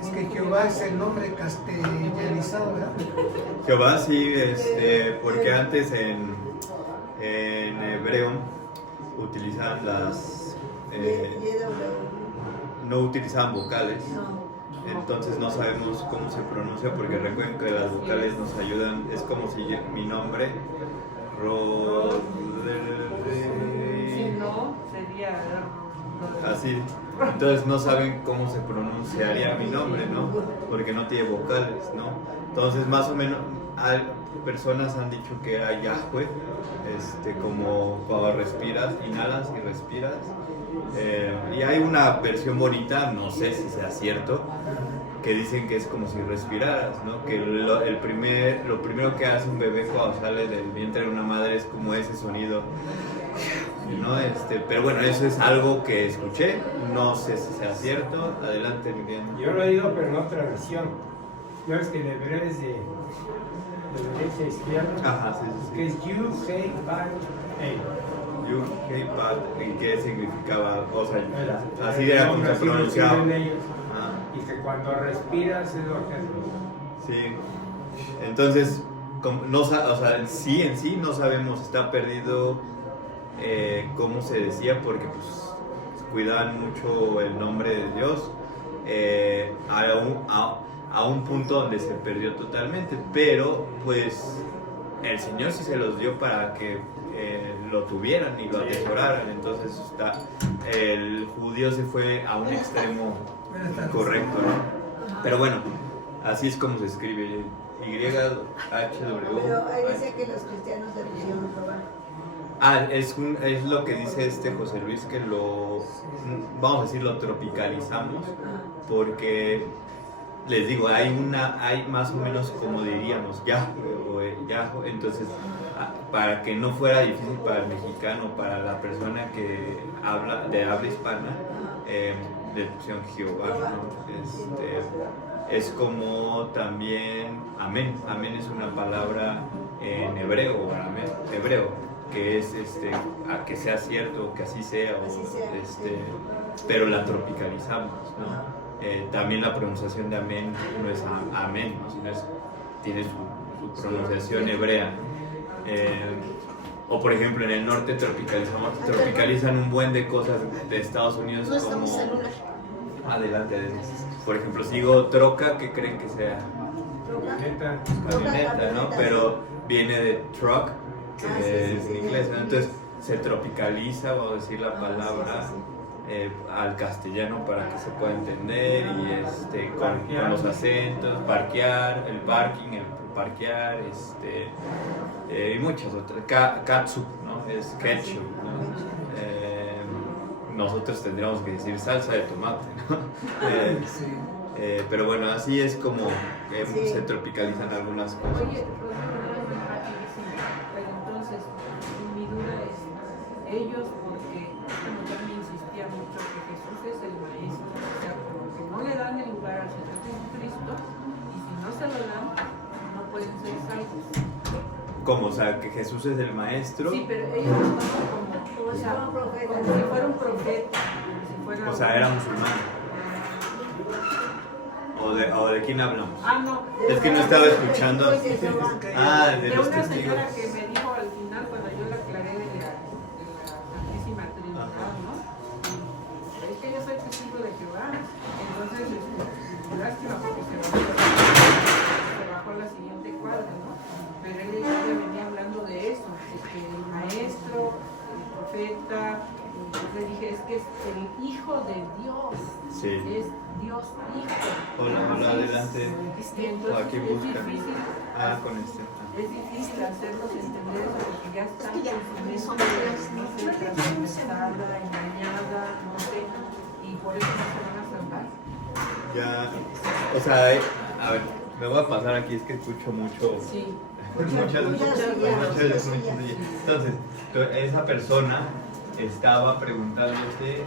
Es que Jehová es el nombre castellanizado, ¿verdad? Jehová sí, porque antes en hebreo utilizaban no utilizaban vocales, entonces no sabemos cómo se pronuncia, porque recuerden que las vocales nos ayudan, es como si mi nombre, Si no, sería así, entonces no saben cómo se pronunciaría mi nombre, ¿no? Porque no tiene vocales, ¿no? Entonces más o menos personas han dicho que era Yahweh, como cuando respiras, inhalas y respiras. Y hay una versión bonita, no sé si sea cierto, que dicen que es como si respiraras, ¿no? Que lo primero que hace un bebé cuando sale del vientre de una madre es como ese sonido, ¿no? Pero bueno, eso es algo que escuché, no sé si sea cierto. Adelante, Miguel. Yo lo he oído, pero en otra versión. Ya ves que el hebreo es de derecha a izquierda. Ajá, sí. Que es you, hey, bad, hey. You, hey, bad, ¿y qué significaba? O sea, así El era como nombre, se así lo pronunciaba. escriben ellos. Ah, Y que cuando respiras es lo que haces. sí. Entonces, en sí no sabemos, está perdido cómo se decía, porque pues cuidaban mucho el nombre de Dios, a un punto donde se perdió totalmente, pero pues el Señor sí se los dio para que lo tuvieran y lo atesoraran. Entonces el judío se fue a un extremo correcto, ¿no? Pero bueno, así es como se escribe, YHW. Pero ahí dice que los cristianos se pusieron a probar. Es lo que dice José Luis, que vamos a decir, lo tropicalizamos, porque les digo, hay más o menos como diríamos Yahweh o Yahweh, entonces para que no fuera difícil para el mexicano, para la persona que habla hispana, le pusieron Jehová, ¿no? Es como también amén. Amén es una palabra en hebreo o arameo, hebreo, que es a que sea cierto, que así sea, pero la tropicalizamos, ¿no? También la pronunciación de amén no es amén, ¿no? Sino tiene su pronunciación hebrea. O por ejemplo en el norte tropicalizan un buen de cosas de Estados Unidos, como adelante. Por ejemplo, si digo troca, ¿qué creen que sea? Camioneta, ¿no? Pero viene de truck, que es en inglés, ¿no? Entonces se tropicaliza, vamos a decir la palabra, al castellano para que se pueda entender, y con los acentos, parquear, el parking, el parquear, y muchas otras. Katsu, ¿no? Es ketchup, ¿no? Nosotros tendríamos que decir salsa de tomate, ¿no? Pero bueno, así es como se tropicalizan algunas cosas. Oye, rapidísimo, pero entonces mi duda es, ellos, porque esta mujer me insistía mucho que Jesús es el maestro, o sea, porque no le dan el lugar al Señor Jesucristo, y si no se lo dan, no pueden ser salvos. ¿Cómo? O sea, que Jesús es el maestro. Sí, pero ellos lo toman como si fuera un profeta. O sea, era musulmán. ¿O de quién hablamos? No. Es que no estaba escuchando. De de los una testigos. señora que me dijo al final, cuando yo le aclaré de la Santísima Trinidad, ¿no? Es que yo soy testigo de Jehová. Entonces, lástima porque se bajó la siguiente cuadra, ¿no? Pero ella venía hablando de eso, de que el maestro, el profeta, le dije, es que es el Hijo de Dios. Sí. Es Dios Hijo. Hola, adelante. Y entonces Aquí es busca. difícil. Con Es difícil hacerlos entender eso porque ya están son transversada, engañada, no sé, y por eso no se van a salvar. Ya, o sea, a ver, me voy a pasar aquí, es que escucho mucho. Sí. Muchas. Entonces, esa persona estaba preguntándote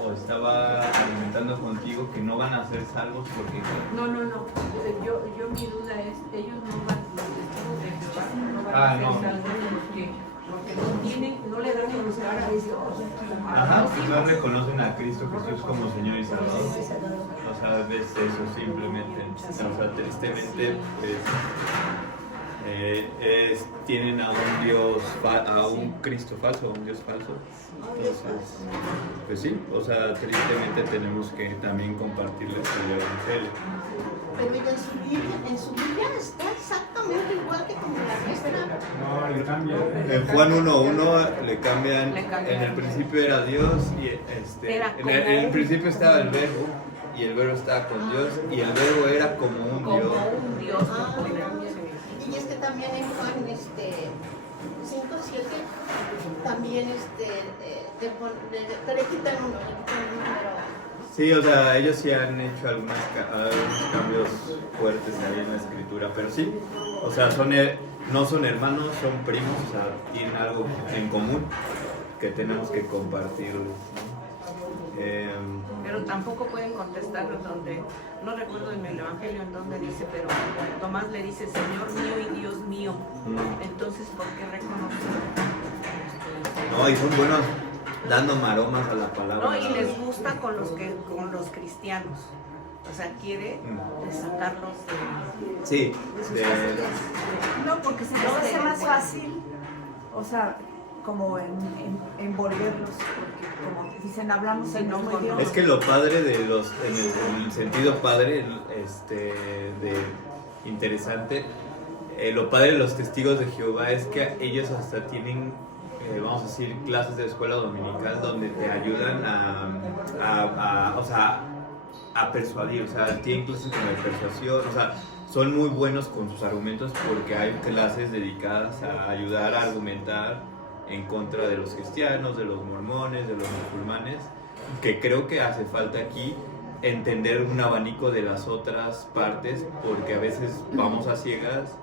o estaba argumentando contigo que no van a ser salvos porque... No. Yo mi duda es, ellos no van, los testigos de Jehová no van a ser salvos porque no le dan el lugar palabra de Dios. Ajá, pues no reconocen a Cristo Jesús como Señor y Salvador. O sea, ves eso simplemente. O sea, tristemente, pues, tienen a un Dios, a un Cristo falso, a un Dios falso. Entonces, pues sí, o sea, tristemente tenemos que también compartirles el Evangelio. Pero en su Biblia está exactamente igual que como la nuestra. No, le cambia. En Juan 1:1 le cambian, Le cambian. en el principio era Dios y Era en el principio estaba el verbo y el verbo estaba con Dios y el verbo era como un Como Dios. un Dios. Ah, como un- y también en Juan 5:7 también le quitan uno, pero Sí, o sea, ellos sí han hecho algunos cambios fuertes ahí en la escritura, pero sí, o sea, no son hermanos, son primos, o sea, tienen algo en común que tenemos que compartir, ¿no? Pero tampoco pueden contestar donde, no recuerdo en el Evangelio en donde dice, pero Tomás le dice, Señor mío y Dios mío. Entonces, ¿por qué reconocer? No, y son buenos dando maromas a la palabra. No, y les gusta con los cristianos. O sea, quiere sacarlos de... Sí, No, porque se nos hace más fácil, o sea, como envolverlos, porque como dicen, hablamos el mismo idioma. es que lo padre de los, en el sentido padre, interesante, lo padre de los testigos de Jehová es que ellos hasta tienen, vamos a decir, clases de escuela dominical donde te ayudan o sea, a persuadir, o sea, tienen clases como de persuasión, o sea, son muy buenos con sus argumentos porque hay clases dedicadas a ayudar a argumentar en contra de los cristianos, de los mormones, de los musulmanes, que creo que hace falta aquí entender un abanico de las otras partes, porque a veces vamos a ciegas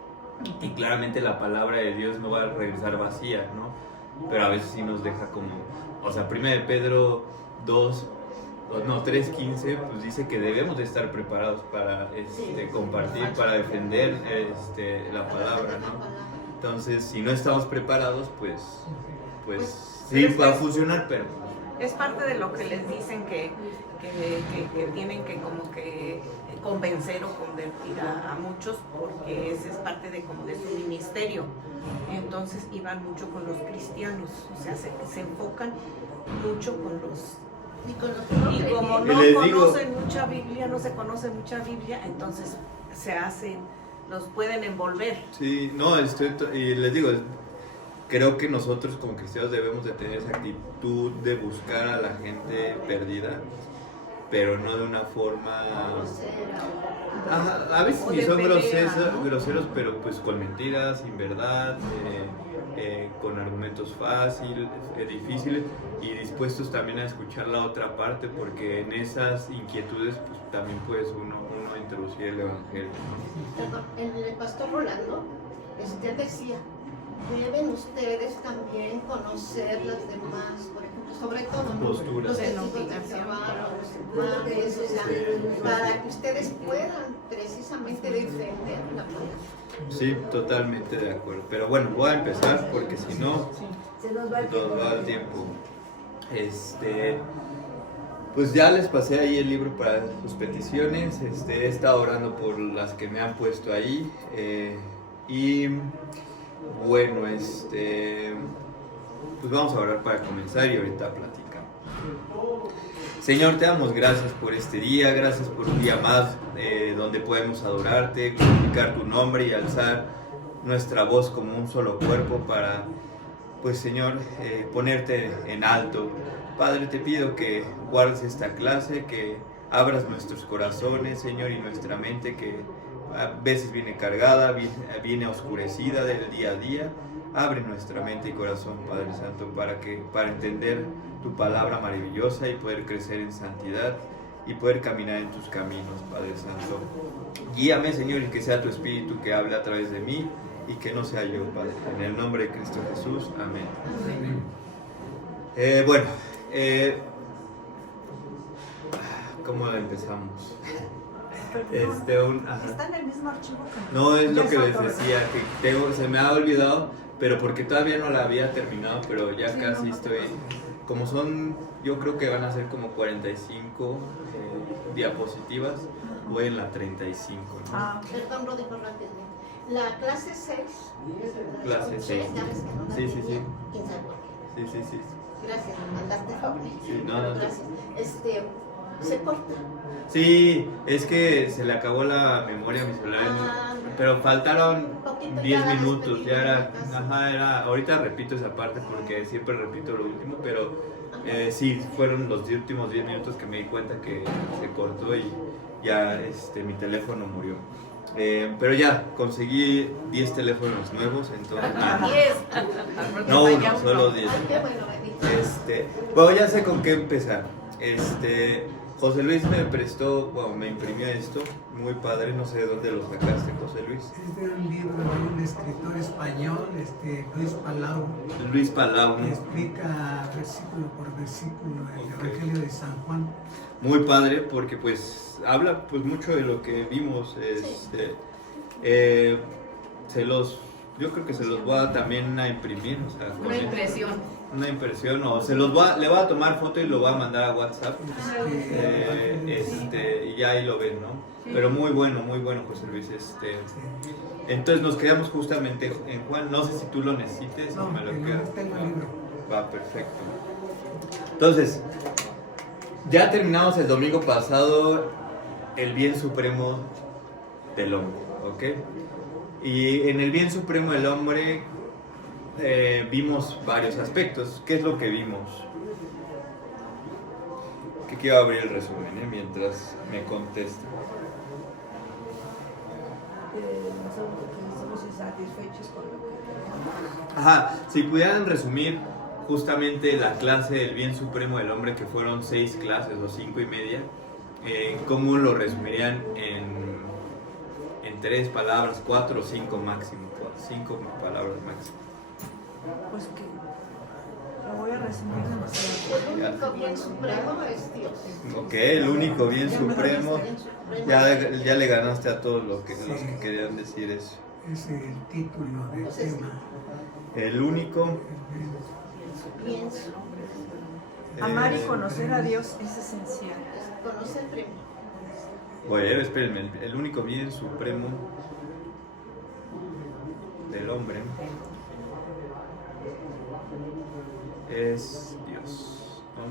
y claramente la palabra de Dios no va a regresar vacía, ¿no? Pero a veces sí nos deja como, o sea, 1 de Pedro 3:15, pues dice que debemos de estar preparados para compartir, para defender la palabra, ¿no? Entonces, si no estamos preparados, pues sí va a funcionar, pero... Es parte de lo que les dicen que tienen que como que convencer o convertir a muchos, porque ese es parte de como de su ministerio. Entonces iban mucho con los cristianos, o sea, se enfocan mucho con los... Y como no les digo- conocen mucha Biblia, no se conoce mucha Biblia, entonces los pueden envolver. Sí, no, y les digo, creo que nosotros como cristianos debemos de tener esa actitud de buscar a la gente perdida, pero no de una forma... Ajá, a veces O ni de son pelea, ¿no? groseros, pero pues con mentiras, sin verdad, con argumentos fáciles, difíciles, y dispuestos también a escuchar la otra parte, porque en esas inquietudes pues también puedes uno introducir el evangelio. perdón, el pastor Rolando decía, deben ustedes también conocer las demás, por ejemplo, sobre todo, ¿no? Posturas. Los testigos de Jehová, los hermanos, o sea, para que ustedes puedan precisamente defender la palabra. Sí, totalmente de acuerdo. Pero bueno, voy a empezar porque si no, Se nos va el nos va el tiempo. Pues ya les pasé ahí el libro para sus peticiones. He estado orando por las que me han puesto ahí. Y bueno, pues vamos a orar para comenzar y ahorita platicamos. Señor, te damos gracias por este día, gracias por un día más donde podemos adorarte, glorificar tu nombre y alzar nuestra voz como un solo cuerpo para, pues Señor, ponerte en alto. Padre, te pido que guardes esta clase, que abras nuestros corazones, Señor, y nuestra mente que a veces viene cargada, viene oscurecida del día a día. Abre nuestra mente y corazón, Padre Santo, para entender tu palabra maravillosa y poder crecer en santidad y poder caminar en tus caminos, Padre Santo. Guíame, Señor, y que sea tu Espíritu que hable a través de mí y que no sea yo, Padre. En el nombre de Cristo Jesús, amén. Bueno, ¿cómo la empezamos? Está en el mismo archivo que No, es lo Ya que les soltó, decía, que se me ha olvidado pero porque todavía no la había terminado, pero ya Sí, casi no, estoy, como son, yo creo que van a ser como 45 diapositivas, voy en la 35, ¿no? Ah, Perdón, Rodrigo, rápidamente. La clase 6. Clase 6. Sí, sí, sí. ¿Quién sabe por qué? Sí, sí, sí. Gracias, mandaste favor. Sí, no, Gracias. Se corta. Sí, es que se le acabó la memoria a mi celular, pero faltaron Poquito 10 ya la minutos, ya despedida era, de casa. ajá, era, ahorita repito esa parte porque siempre repito lo último, pero sí, fueron los últimos 10 minutos que me di cuenta que se cortó y ya mi teléfono murió. Pero ya, conseguí 10 teléfonos nuevos, entonces nada. 10. No uno, solo 10. Ay, qué bueno, bendito. Bueno, ya sé con qué empezar. José Luis me prestó, bueno, me imprimió esto, muy padre, no sé de dónde lo sacaste, José Luis. Es de un libro de un escritor español, Luis Palau, Luis Palau, que ¿no? explica versículo por versículo el Ok. Evangelio de San Juan. Muy padre porque pues habla pues mucho de lo que vimos. Yo creo que se los voy a también a imprimir, o sea, con Una impresión. una impresión, o le voy a tomar foto y lo voy a mandar a WhatsApp. Y ya ahí lo ven, ¿no? Pero muy bueno, José Luis. Entonces nos quedamos justamente en Juan. No sé si tú lo necesites o No, me lo no quedas. tengo el libro. Va, perfecto. Entonces, ya terminamos el domingo pasado el bien supremo del hombre, ¿ok? Y en el bien supremo del hombre vimos varios aspectos. ¿Qué es lo que vimos? Que quiero abrir el resumen mientras me contesta. Nosotros estamos satisfechos con lo que tenemos. Ajá, si pudieran resumir justamente la clase del bien supremo del hombre, que fueron 6 clases o 5 y media, ¿cómo lo resumirían en 3 palabras, 4 o 5 máximo? 5 palabras máximo. Pues que lo voy a resumir demasiado. El único bien supremo es Dios. Ok, el único bien supremo. Bien supremo. Ya le ganaste a todos los que querían decir eso. Es el título del Pues es- tema. El único. Bien supremo. Amar y conocer a Dios es esencial. Conoce primero. Bueno, espérenme, el único bien supremo del hombre es Dios, ¿no?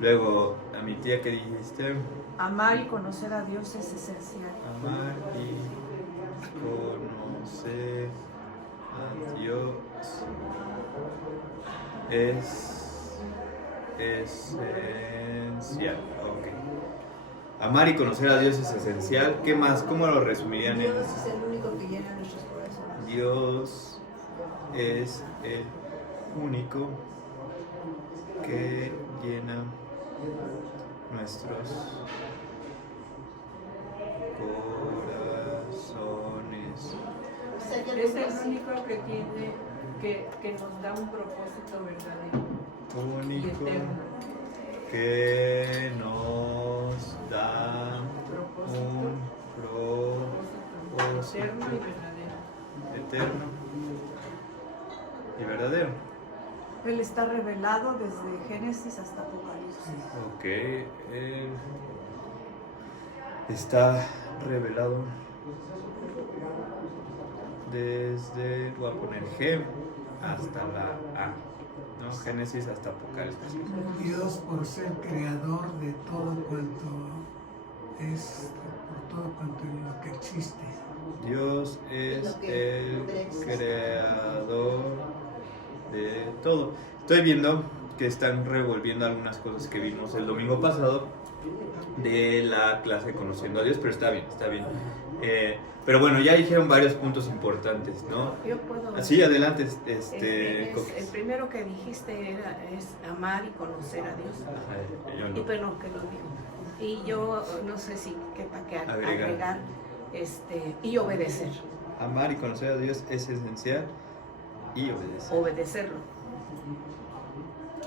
Luego, a mi tía que dijiste, Amar y conocer a Dios es esencial. amar y conocer a Dios es esencial. Ok. Amar y conocer a Dios es esencial. ¿Qué más? ¿Cómo lo resumirían Dios ellos? es el único que llena nuestros corazones. Dios es el único que llena nuestros corazones. O sea, que Es los el dos- único que tiene, que nos da un propósito verdadero y Único eterno. que nos da Propósito, un propósito eterno y verdadero. eterno y verdadero. Él está revelado desde Génesis hasta Apocalipsis. Ok, él está revelado desde, voy a poner G hasta la A, ¿no? Génesis hasta Apocalipsis. Dios, por ser creador de todo cuanto es, por todo cuanto en lo que existe. Dios es el creador de todo. Estoy viendo que están revolviendo algunas cosas que vimos el domingo pasado de la clase Conociendo a Dios, pero está bien, está bien. Pero bueno, ya dijeron varios puntos importantes, ¿no? Yo puedo. Sí, adelante, El primero que dijiste es amar y conocer a Dios. Ajá, yo Y no. bueno, que lo dijo. Y yo no sé si quepa que Agregar. agregar, y obedecer. Amar y conocer a Dios es esencial y obedecer. Obedecerlo.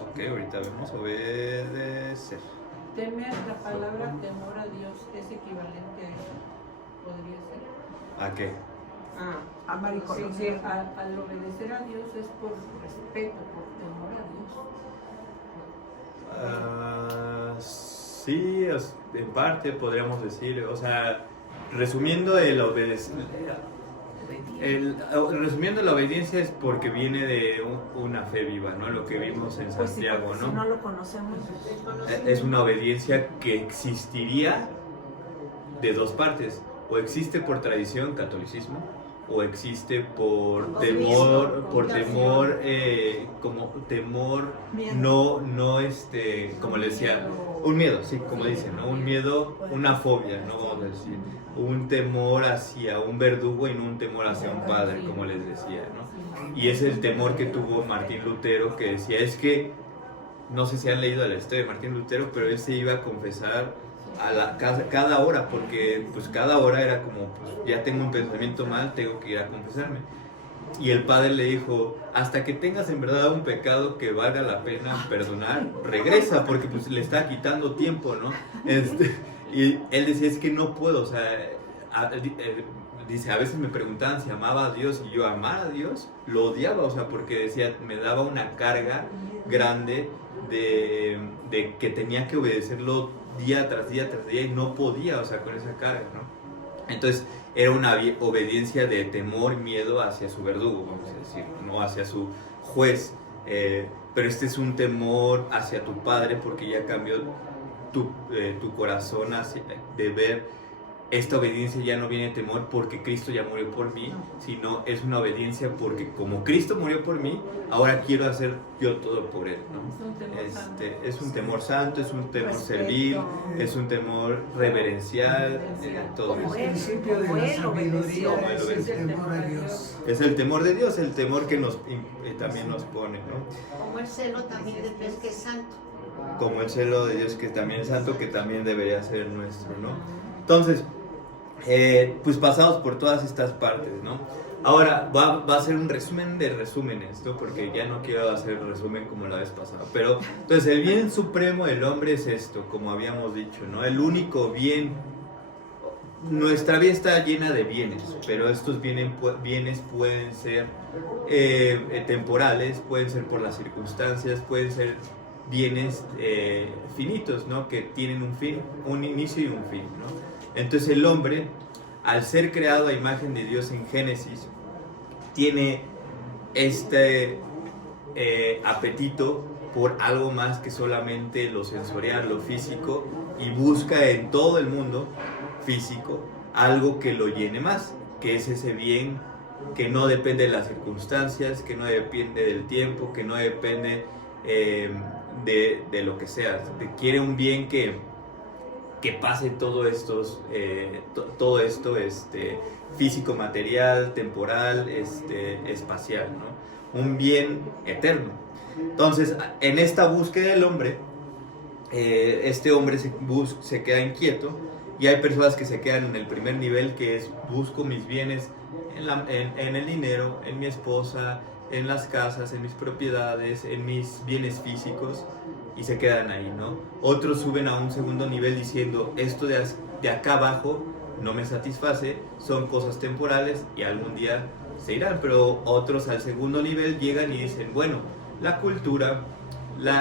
Ok, ahorita vemos obedecer. Temer, la palabra temor a Dios es equivalente a eso. Podría ser. ¿A qué? Amar y Sí, conocer. que al obedecer a Dios es por respeto, por temor a Dios. Sí, en parte podríamos decir, o sea, resumiendo resumiendo la obediencia es porque viene de una fe viva, ¿no? Lo que vimos en Pues sí, Santiago, porque ¿no? si no lo conocemos. Es una obediencia que existiría de dos partes, o existe por tradición, catolicismo, o existe por temor, como temor, Miedo. no como le decía, un miedo, sí, como dicen, ¿no? Un miedo, una fobia, ¿no? Vamos a decir, un temor hacia un verdugo y no un temor hacia un padre, como les decía, ¿no? Y es el temor que tuvo Martín Lutero, que decía, es que, no sé si han leído la historia de Martín Lutero, pero él se iba a confesar cada hora, porque pues cada hora era como, pues ya tengo un pensamiento mal, tengo que ir a confesarme. Y el padre le dijo, hasta que tengas en verdad un pecado que valga la pena perdonar, regresa, porque pues le está quitando tiempo, ¿no? Y él decía, es que no puedo, o sea, dice, a veces me preguntaban si amaba a Dios, y yo amar a Dios lo odiaba, o sea, porque decía, me daba una carga grande de que tenía que obedecerlo día tras día tras día y no podía, o sea, con esa carga, ¿no? Entonces era una obediencia de temor, miedo hacia su verdugo, vamos a decir, no hacia su juez, pero este es un temor hacia tu padre porque ya cambió tu corazón de ver. Esta obediencia ya no viene de temor porque Cristo ya murió por mí, sino es una obediencia porque como Cristo murió por mí, ahora quiero hacer yo todo por Él, ¿no? Es un temor santo, es un temor servil, es un temor reverencial, todo Como eso. Él. El principio de la sabiduría Como él es el obedeció. temor a Dios. Es el temor de Dios, el temor que también nos pone, ¿no? Como el celo también de Dios que es santo. Como el celo de Dios que también es santo, que también debería ser nuestro, ¿no? Entonces, pues pasamos por todas estas partes, ¿no? Ahora va a ser un resumen de resúmenes, ¿no? Porque ya no quiero hacer resumen como la vez pasada. Pero, entonces, el bien supremo del hombre es esto, como habíamos dicho, ¿no? El único bien. Nuestra vida está llena de bienes, pero estos bienes pueden ser temporales, pueden ser por las circunstancias, pueden ser bienes finitos, ¿no? Que tienen un fin, un inicio y un fin, ¿no? Entonces el hombre, al ser creado a imagen de Dios en Génesis, tiene este apetito por algo más que solamente lo sensorial, lo físico, y busca en todo el mundo físico algo que lo llene más, que es ese bien que no depende de las circunstancias, que no depende del tiempo, que no depende de lo que sea. Quiere un bien que pase todo esto físico, material, temporal, espacial, ¿no? Un bien eterno. Entonces, en esta búsqueda del hombre, este hombre se queda inquieto, y hay personas que se quedan en el primer nivel, que es busco mis bienes en el dinero, en mi esposa, en las casas, en mis propiedades, en mis bienes físicos, y se quedan ahí, ¿no? Otros suben a un segundo nivel diciendo, esto de acá abajo no me satisface, son cosas temporales y algún día se irán. Pero otros al segundo nivel llegan y dicen, bueno, la cultura,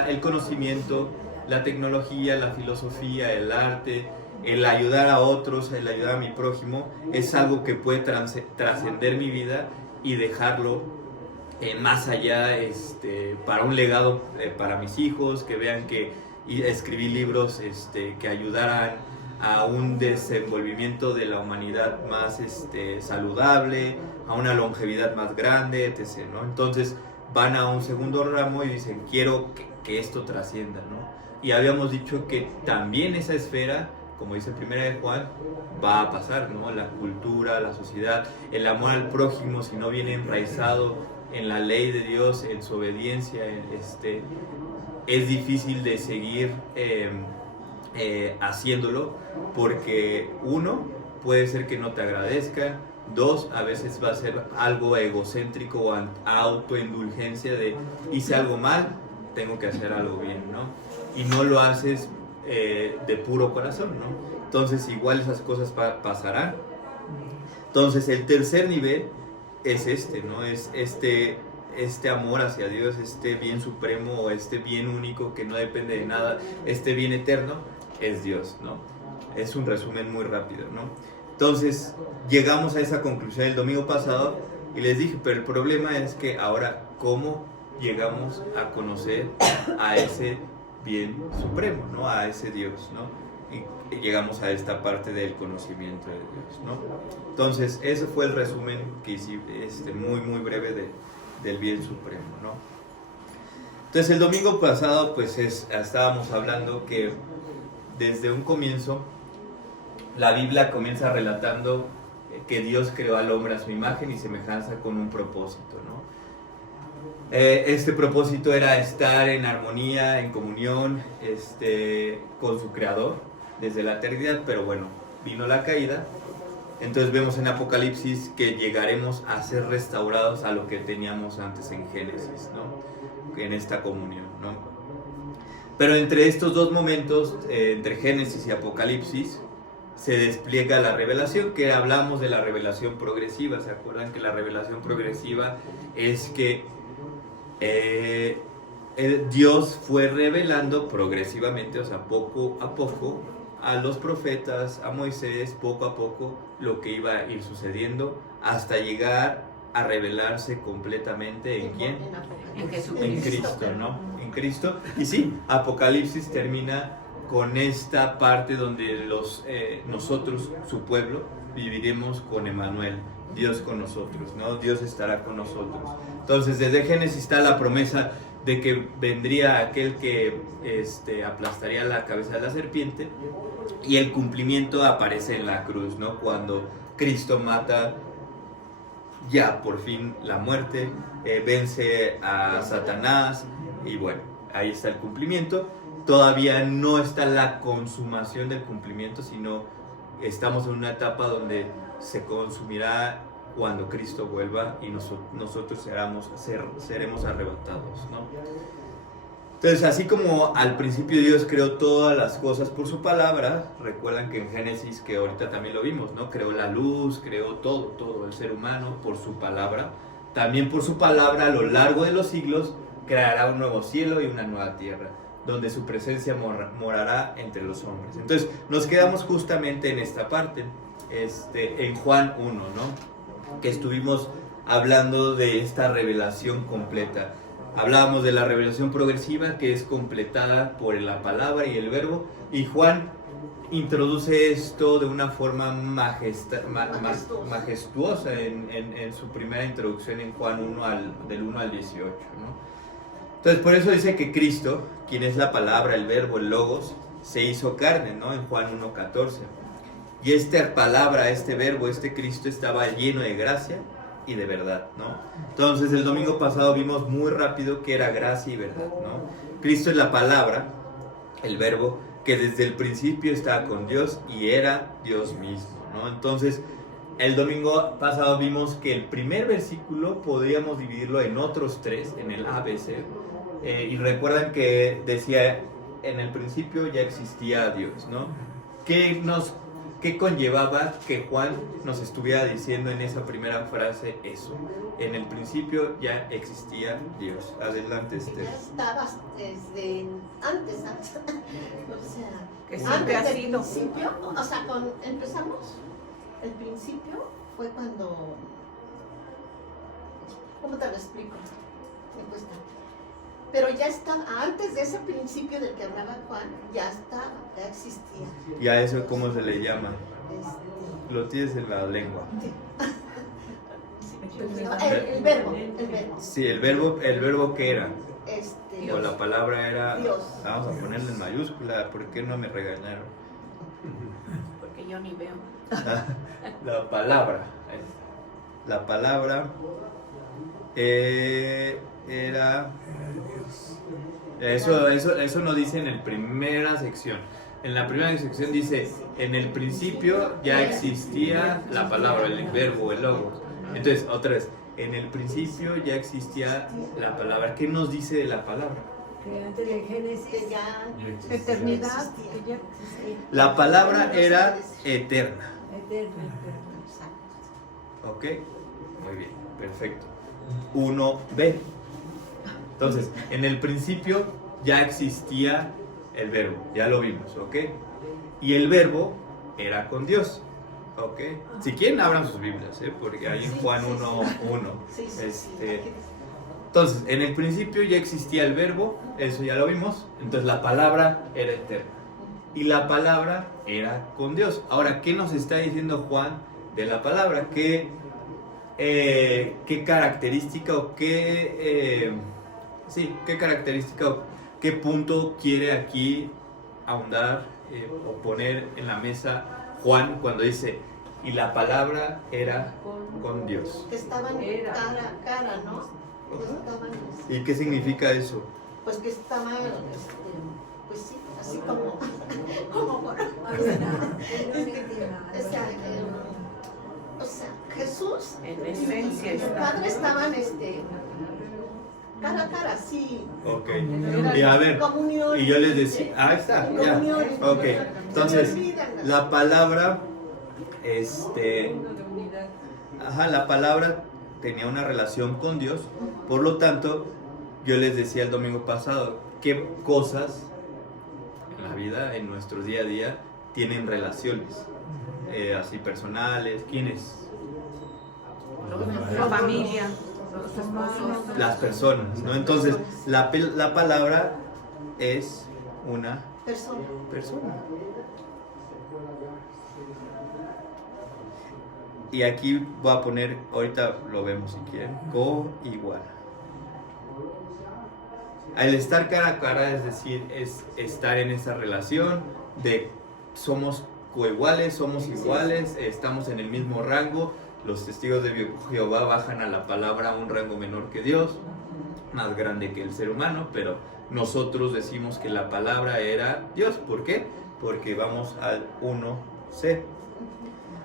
el conocimiento, la tecnología, la filosofía, el arte, el ayudar a otros, el ayudar a mi prójimo, es algo que puede trascender mi vida y dejarlo más allá, para un legado para mis hijos, que vean que escribí libros que ayudaran a un desenvolvimiento de la humanidad más saludable, a una longevidad más grande, etc., ¿no? Entonces van a un segundo ramo y dicen, quiero que esto trascienda, ¿no? Y habíamos dicho que también esa esfera, como dice 1 de Juan, va a pasar, ¿no? La cultura, la sociedad, el amor al prójimo, si no viene enraizado en la ley de Dios, en su obediencia, es difícil de seguir haciéndolo, porque uno, puede ser que no te agradezcan, dos, a veces va a ser algo egocéntrico o autoindulgencia de hice algo mal, tengo que hacer algo bien, ¿no? Y no lo haces de puro corazón, ¿no? Entonces igual esas cosas pasarán. Entonces el tercer nivel es ¿no? Es este amor hacia Dios, este bien supremo o este bien único que no depende de nada, este bien eterno es Dios, ¿no? Es un resumen muy rápido, ¿no? Entonces llegamos a esa conclusión el domingo pasado y les dije, pero el problema es que ahora, ¿cómo llegamos a conocer a ese bien supremo, ¿no? A ese Dios, ¿no? Y llegamos a esta parte del conocimiento de Dios, ¿no? Entonces ese fue el resumen que hice, muy breve del bien supremo, ¿no? Entonces el domingo pasado pues estábamos hablando que desde un comienzo la Biblia comienza relatando que Dios creó al hombre a su imagen y semejanza con un propósito, ¿no? Este propósito era estar en armonía, en comunión con su creador desde la eternidad, pero bueno, vino la caída. Entonces vemos en Apocalipsis que llegaremos a ser restaurados a lo que teníamos antes en Génesis, ¿no? En esta comunión, ¿no? Pero entre estos dos momentos, entre Génesis y Apocalipsis, se despliega la revelación, que hablamos de la revelación progresiva. ¿Se acuerdan que la revelación progresiva es que Dios fue revelando progresivamente, o sea, poco a poco, a los profetas, a Moisés, poco a poco, lo que iba a ir sucediendo hasta llegar a revelarse completamente en quién? En Cristo, ¿no? En Cristo. Y sí, Apocalipsis termina con esta parte donde nosotros, su pueblo, viviremos con Emmanuel, Dios con nosotros, ¿no? Dios estará con nosotros. Entonces, desde Génesis está la promesa de que vendría aquel que aplastaría la cabeza de la serpiente, y el cumplimiento aparece en la cruz, ¿no? Cuando Cristo mata ya por fin la muerte, vence a Satanás, y bueno, ahí está el cumplimiento. Todavía no está la consumación del cumplimiento, sino estamos en una etapa donde se consumirá cuando Cristo vuelva y nosotros seremos arrebatados, ¿no? Entonces, así como al principio Dios creó todas las cosas por su palabra, recuerdan que en Génesis, que ahorita también lo vimos, ¿no? Creó la luz, creó todo el ser humano por su palabra. También por su palabra, a lo largo de los siglos, creará un nuevo cielo y una nueva tierra, donde su presencia morará entre los hombres. Entonces, nos quedamos justamente en esta parte, en Juan 1, ¿no? Que estuvimos hablando de esta revelación completa. Hablábamos de la revelación progresiva, que es completada por la palabra y el verbo, y Juan introduce esto de una forma majestuosa en su primera introducción en Juan 1, del 1 al 18, ¿no? Entonces, por eso dice que Cristo, quien es la palabra, el verbo, el logos, se hizo carne, ¿no? En Juan 1:14. Y esta palabra, este verbo, este Cristo estaba lleno de gracia y de verdad, ¿no? Entonces, el domingo pasado vimos muy rápido que era gracia y verdad, ¿no? Cristo es la palabra, el verbo, que desde el principio estaba con Dios y era Dios mismo, ¿no? Entonces, el domingo pasado vimos que el primer versículo podríamos dividirlo en otros tres, en el ABC. Y recuerdan que decía, en el principio ya existía Dios, ¿no? ¿Qué conllevaba que Juan nos estuviera diciendo en esa primera frase eso? En el principio ya existía Dios. Adelante, Esther. Ya estabas desde antes. O sea, Que siempre antes ha del sido. principio, o sea, empezamos, el principio fue cuando, ¿cómo te lo explico? Me cuesta. Pero ya estaba, antes de ese principio del que hablaba Juan, ya existía. ¿Y a eso cómo se le llama? Lo tienes en la lengua. El verbo. Sí, el verbo que era. O Dios. la palabra era. Dios. Vamos a ponerla en mayúscula. ¿Por qué no me regañaron? Porque yo ni veo. La palabra. La palabra era. Eso no dice en la primera sección. En la primera sección dice, en el principio ya existía la palabra, el verbo, el logos. Entonces, otra vez, en el principio ya existía la palabra. ¿Qué nos dice de la palabra? Que antes de Génesis, Que ya Eternidad. existía. Que ya- La palabra era eterna. eterna. Exacto. ¿Ok? Muy bien, perfecto. 1b. Entonces, en el principio ya existía el verbo, ya lo vimos, ¿ok? Y el verbo era con Dios, ¿ok? Si quieren, abran sus Biblias, porque hay en Juan 1:1. Entonces, en el principio ya existía el verbo, eso ya lo vimos, entonces la palabra era eterna. Y la palabra era con Dios. Ahora, ¿qué nos está diciendo Juan de la palabra? ¿Qué característica o qué característica o qué punto quiere aquí ahondar o poner en la mesa Juan cuando dice, y la palabra era con Dios? Que estaban cara a cara, ¿no? Estaban, ¿Y qué significa eso? pues que estaban, pues sí, así como o sea, Jesús En esencia y el está. Padre estaban cara a cara, sí. Ok. Y a ver, Comunión, y yo les decía, ahí está, ya. comunión. Ok. Entonces, Se me olvidan las- la palabra, Uno de unidad. la palabra tenía una relación con Dios. Por lo tanto, yo les decía el domingo pasado, qué cosas en la vida, en nuestro día a día, tienen relaciones así personales. ¿Quiénes? La familia, los esposos. Las personas, ¿no? Entonces, la palabra es una persona. Y aquí voy a poner, ahorita lo vemos si quieren, co-igual. Al estar cara a cara, es decir, es estar en esa relación de somos coiguales, somos iguales, estamos en el mismo rango. Los testigos de Jehová bajan a la palabra a un rango menor que Dios, más grande que el ser humano, pero nosotros decimos que la palabra era Dios. ¿Por qué? Porque vamos al 1c.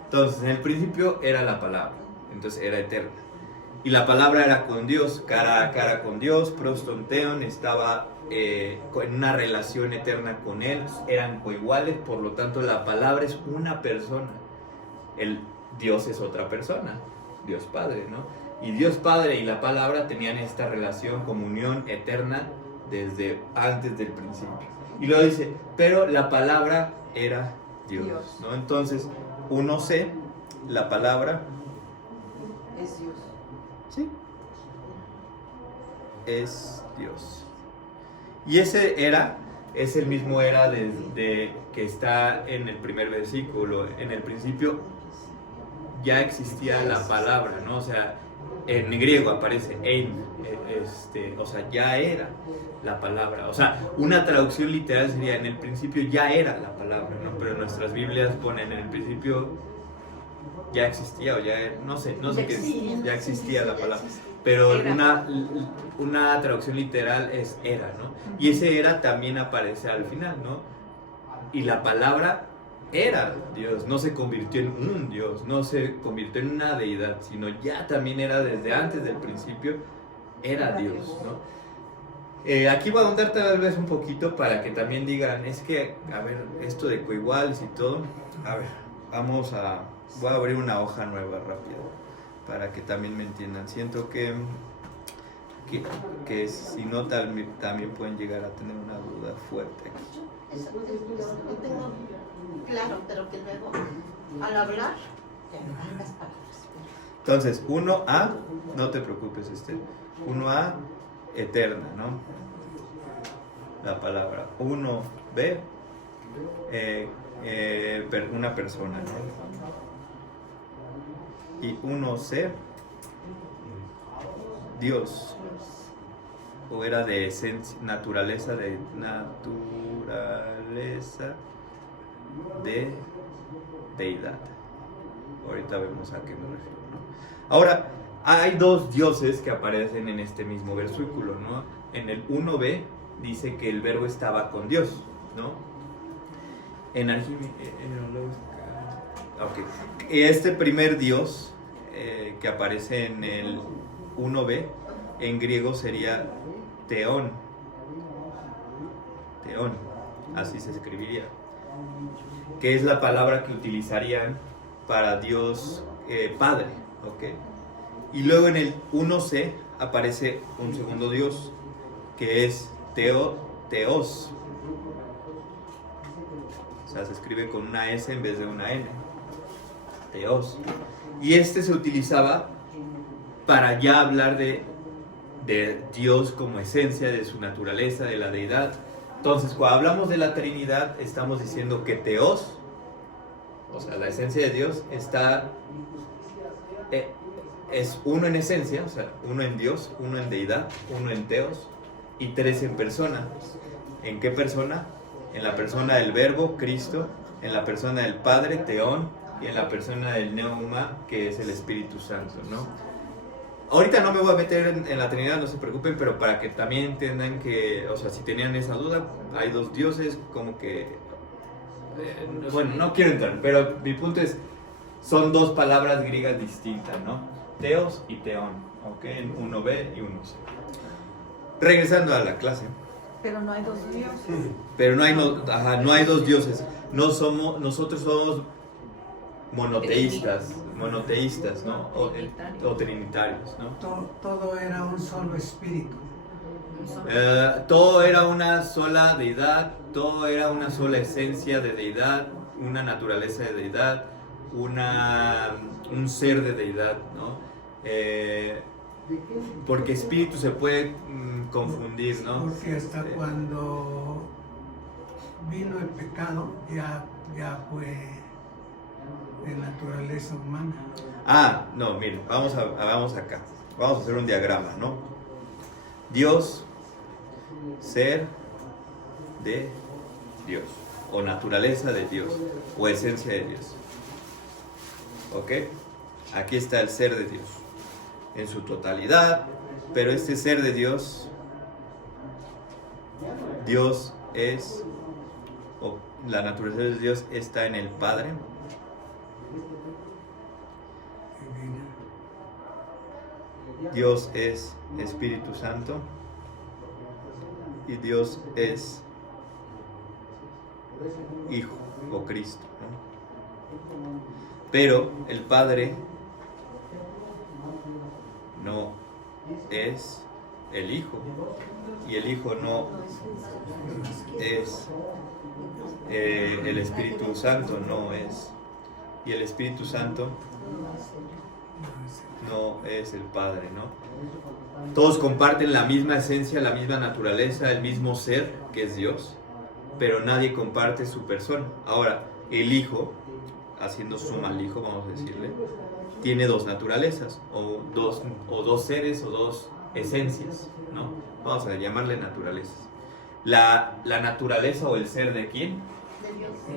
Entonces, en el principio era la palabra, entonces era eterna. Y la palabra era con Dios, cara a cara con Dios, prostonteon, estaba en una relación eterna con Él, eran coiguales, por lo tanto la palabra es una persona. El Dios es otra persona, Dios Padre, ¿no? Y Dios Padre y la palabra tenían esta relación, comunión eterna desde antes del principio. Y luego dice, pero la palabra era Dios, ¿no? Entonces, 1c, la palabra Es Dios. sí, es Dios. Y ese era, es el mismo era desde que está en el primer versículo. En el principio ya existía la palabra, ¿no? O sea, en griego aparece ein, o sea, ya era la palabra. O sea, una traducción literal sería en el principio ya era la palabra, ¿no? Pero en nuestras Biblias ponen en el principio ya existía o ya, no sé qué, ya existía la palabra. Pero una traducción literal es era, ¿no? Y ese era también aparece al final, ¿no? Y la palabra era Dios, no se convirtió en un Dios, no se convirtió en una deidad, sino ya también era desde antes del principio, era Dios, ¿no? Aquí voy a ahondar tal vez un poquito para que también digan, es que, a ver, esto de coiguales y todo, a ver, voy a abrir una hoja nueva rápido, para que también me entiendan. Siento que si no también pueden llegar a tener una duda fuerte aquí. Eso lo tengo claro, pero que luego al hablar las palabras. Entonces, 1A, no te preocupes, 1A, eterna, ¿no? La palabra. 1B, una persona, ¿no? Y 1C, Dios. O era de esencia, naturaleza de deidad. Ahorita vemos a qué me refiero, ¿no? Ahora, hay dos dioses que aparecen en este mismo versículo, ¿no? En el 1b dice que el verbo estaba con Dios, ¿no? En este primer Dios que aparece en el 1b en griego sería Theon, así se escribiría, que es la palabra que utilizarían para Dios Padre, ¿Ok? Y luego en el 1C aparece un segundo Dios, que es Teos. O sea, se escribe con una S en vez de una N. Teos. Y este se utilizaba para ya hablar de Dios como esencia, de su naturaleza, de la deidad. Entonces, cuando hablamos de la Trinidad, estamos diciendo que Teos, o sea, la esencia de Dios, es uno en esencia, o sea, uno en Dios, uno en deidad, uno en Teos, y tres en persona. ¿En qué persona? En la persona del Verbo, Cristo, en la persona del Padre, Teón, y en la persona del Neuma, que es el Espíritu Santo, ¿no? Ahorita no me voy a meter en la Trinidad, no se preocupen, pero para que también entiendan que, o sea, si tenían esa duda, hay dos dioses, como que... bueno, no quiero entrar, pero mi punto es, son dos palabras griegas distintas, ¿no? Teos y Teón, ¿ok? Uno B y uno C. Regresando a la clase. Pero no hay dos dioses. Pero no hay dos dioses. Nosotros somos monoteístas, ¿no? O trinitarios, ¿no? Todo era un solo espíritu. Todo era una sola deidad, todo era una sola esencia de deidad, una naturaleza de deidad, un ser de deidad, ¿no? Porque espíritu se puede confundir, ¿no? Porque hasta cuando vino el pecado ya fue de naturaleza humana. No, miren, vamos acá. Vamos a hacer un diagrama, ¿no? Dios, ser de Dios, o naturaleza de Dios, o esencia de Dios. ¿Ok? Aquí está el ser de Dios, en su totalidad, pero este ser de Dios, Dios es, o la naturaleza de Dios está en el Padre, Dios es Espíritu Santo y Dios es Hijo o Cristo, ¿no? Pero el Padre no es el Hijo y el Hijo no es el Espíritu Santo, no es, y el Espíritu Santo no es el Padre, ¿no? Todos comparten la misma esencia, la misma naturaleza, el mismo ser que es Dios, pero nadie comparte su persona. Ahora, el Hijo, haciendo suma al Hijo, vamos a decirle, tiene dos naturalezas, o dos seres, o dos esencias, ¿no? Vamos a llamarle naturalezas. La naturaleza o el ser de quién,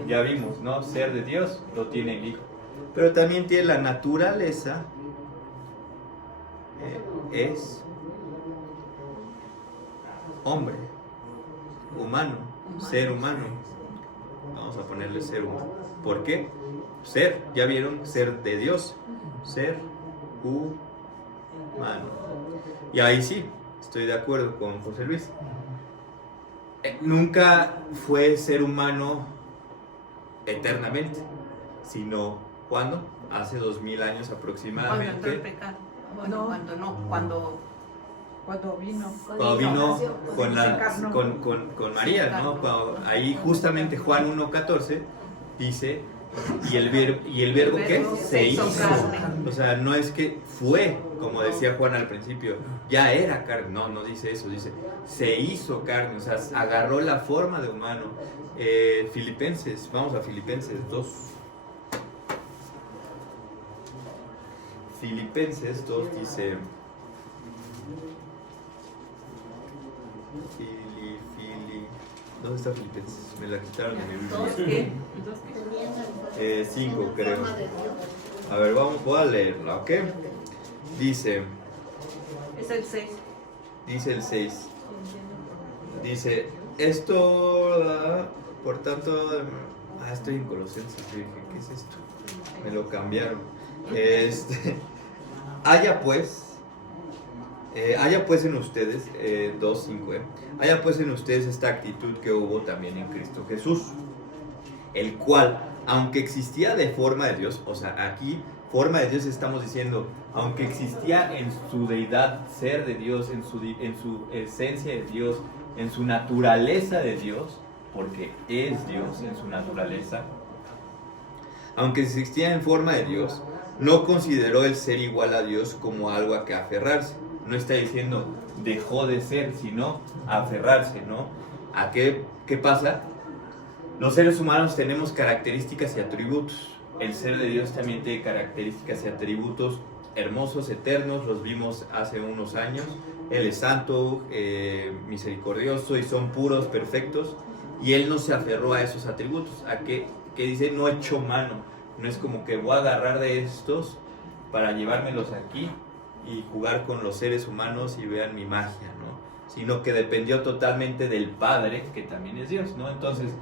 ya vimos, ¿no? Ser de Dios lo tiene el Hijo, pero también tiene la naturaleza, es hombre, humano, ser humano. Vamos a ponerle ser humano. ¿Por qué? Ser, ya vieron, ser de Dios, ser humano. Y ahí sí, estoy de acuerdo con José Luis. Nunca fue ser humano eternamente, sino ¿cuándo? Hace 2000 años aproximadamente. Cuando entró el pecado. Bueno, Cuando vino. Cuando vino con María, ¿no? Ahí justamente Juan 1:14 dice, y el verbo ¿qué? Se hizo. O sea, no es que fue, como decía Juan al principio, ya era carne. No dice eso, dice se hizo carne, o sea, agarró la forma de humano. Filipenses, vamos a Filipenses 2. Filipenses 2 dice... ¿Dónde está Filipenses? Me la quitaron de mi Biblia. 5 creo. A ver, voy a leerla, ¿ok? Dice... es el 6. Dice el 6. Dice, esto, por tanto... estoy en Colosenses, dije, ¿qué es esto? Me lo cambiaron. Haya pues en ustedes, 2:5, haya pues en ustedes esta actitud que hubo también en Cristo Jesús, el cual, aunque existía de forma de Dios, o sea, aquí forma de Dios estamos diciendo, aunque existía en su deidad ser de Dios, en su esencia de Dios, en su naturaleza de Dios, porque es Dios en su naturaleza, aunque existía en forma de Dios, no consideró el ser igual a Dios como algo a que aferrarse. No está diciendo dejó de ser, sino aferrarse, ¿no? ¿A qué pasa? Los seres humanos tenemos características y atributos. El ser de Dios también tiene características y atributos hermosos, eternos. Los vimos hace unos años. Él es santo, misericordioso y son puros, perfectos. Y Él no se aferró a esos atributos. ¿A qué? Que dice, no echó mano. No es como que voy a agarrar de estos para llevármelos aquí y jugar con los seres humanos y vean mi magia, ¿no? Sino que dependió totalmente del Padre, que también es Dios, ¿no? Entonces,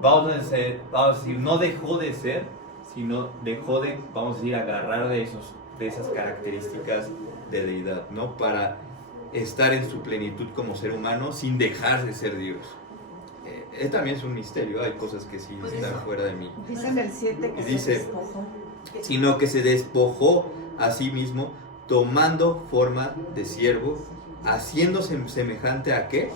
vamos a decir, no dejó de ser, sino dejó de, vamos a decir, agarrar de esas características de deidad, ¿no? Para estar en su plenitud como ser humano sin dejar de ser Dios. También es un misterio, hay cosas que sí están fuera de mí. Dice en el 7 que Dice, se despojó. Sino que se despojó a sí mismo, tomando forma de siervo, haciéndose semejante ¿a qué?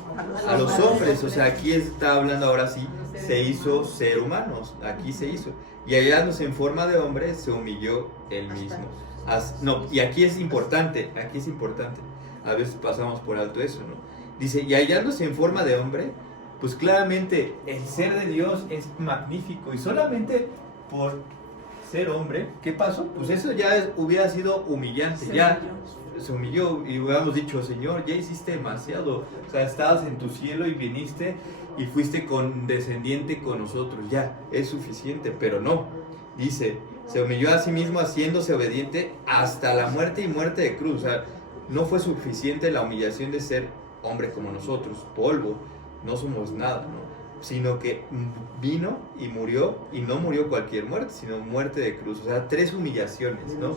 A los hombres. O sea, aquí está hablando ahora sí, se hizo ser humanos, aquí se hizo. Y hallándose en forma de hombre, se humilló él mismo. No, y aquí es importante, a veces pasamos por alto eso, ¿no? Dice, y hallándose en forma de hombre, pues claramente el ser de Dios es magnífico, y solamente por ser hombre, ¿qué pasó? Pues eso ya hubiera sido humillante, se humilló y hubiéramos dicho, Señor, ya hiciste demasiado, o sea, estabas en tu cielo y viniste y fuiste condescendiente con nosotros, ya, es suficiente, pero no, dice, se humilló a sí mismo haciéndose obediente hasta la muerte y muerte de cruz. O sea, no fue suficiente la humillación de ser hombre como nosotros, polvo, no somos nada, ¿no? Sino que vino y murió, y no murió cualquier muerte, sino muerte de cruz. O sea, 3 humillaciones, ¿no?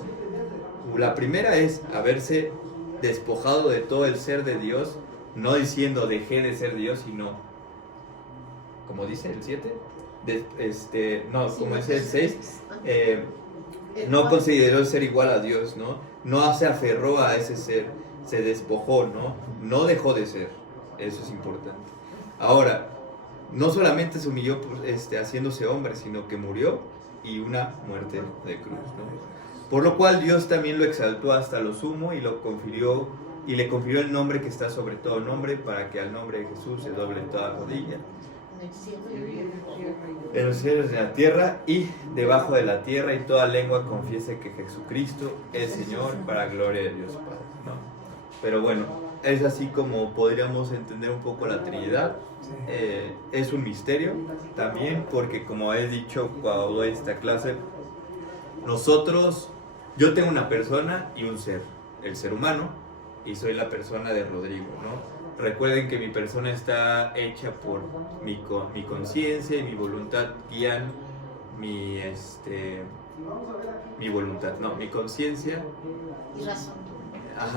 La primera es haberse despojado de todo el ser de Dios, no diciendo dejé de ser Dios, sino, como dice el 7, como dice el 6, no consideró el ser igual a Dios, ¿no? No se aferró a ese ser, se despojó, ¿no? No dejó de ser, eso es importante. Ahora, no solamente se humilló haciéndose hombre, sino que murió y una muerte de cruz, ¿no? Por lo cual Dios también lo exaltó hasta lo sumo y lo confirió, y le confirió el nombre que está sobre todo nombre, para que al nombre de Jesús se doble toda rodilla, en los cielos y en la tierra y debajo de la tierra, y toda lengua confiese que Jesucristo es Señor, para gloria de Dios Padre, ¿no? Pero bueno, es así como podríamos entender un poco la Trinidad. Es un misterio también, porque como he dicho cuando doy esta clase, yo tengo una persona y un ser, el ser humano, y soy la persona de Rodrigo, ¿no? Recuerden que mi persona está hecha por mi conciencia y mi voluntad guían mi conciencia Y razón.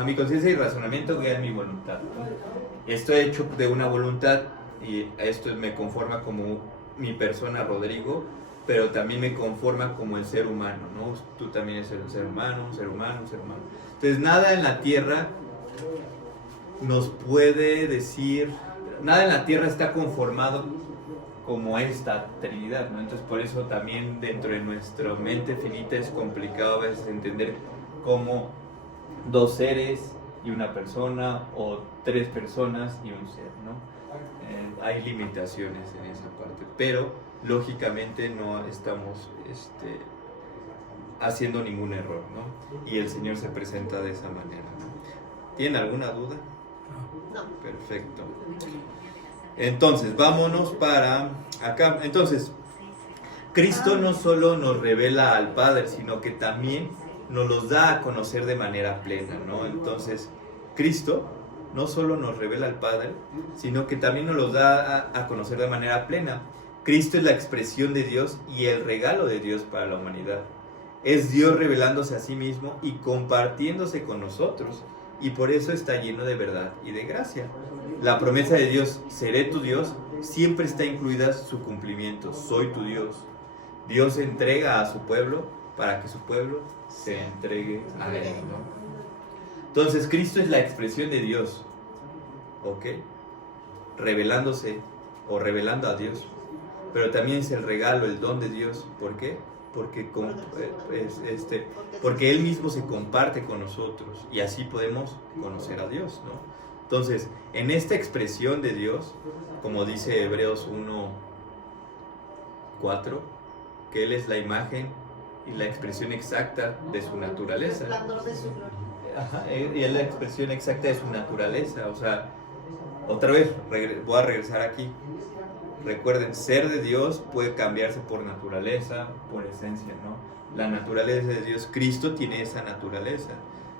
mi conciencia y razonamiento guían mi voluntad, ¿no? Estoy hecho de una voluntad, y esto me conforma como mi persona Rodrigo, pero también me conforma como el ser humano, ¿no? Tú también eres un ser humano, un ser humano, un ser humano. Entonces nada en la tierra nos puede decir, nada en la tierra está conformado como esta Trinidad, ¿no? Entonces por eso también dentro de nuestra mente finita es complicado a veces entender cómo 2 seres y una persona, o 3 personas y un ser, ¿no? Hay limitaciones en esa parte, pero lógicamente no estamos haciendo ningún error, ¿no? Y el Señor se presenta de esa manera, ¿no? ¿Tienen alguna duda? No. Perfecto. Entonces, vámonos para acá. Entonces, Cristo no solo nos revela al Padre, sino que también nos los da a conocer de manera plena, ¿no? Entonces, Cristo no solo nos revela al Padre, sino que también nos los da a conocer de manera plena. Cristo es la expresión de Dios y el regalo de Dios para la humanidad. Es Dios revelándose a sí mismo y compartiéndose con nosotros, y por eso está lleno de verdad y de gracia. La promesa de Dios, seré tu Dios, siempre está incluida su cumplimiento, soy tu Dios. Dios entrega a su pueblo para que su pueblo se entregue a Él, ¿no? Entonces Cristo es la expresión de Dios, ¿ok? Revelándose o revelando a Dios, pero también es el regalo, el don de Dios. ¿Por qué? Porque Él mismo se comparte con nosotros y así podemos conocer a Dios, ¿no? Entonces, en esta expresión de Dios, como dice Hebreos 1:4, que Él es la imagen y la expresión exacta de su naturaleza. El resplandor de su gloria. Ajá, y es la expresión exacta de su naturaleza. O sea, otra vez, voy a regresar aquí. Recuerden, ser de Dios puede cambiarse por naturaleza, por esencia, ¿no? La naturaleza de Dios, Cristo tiene esa naturaleza.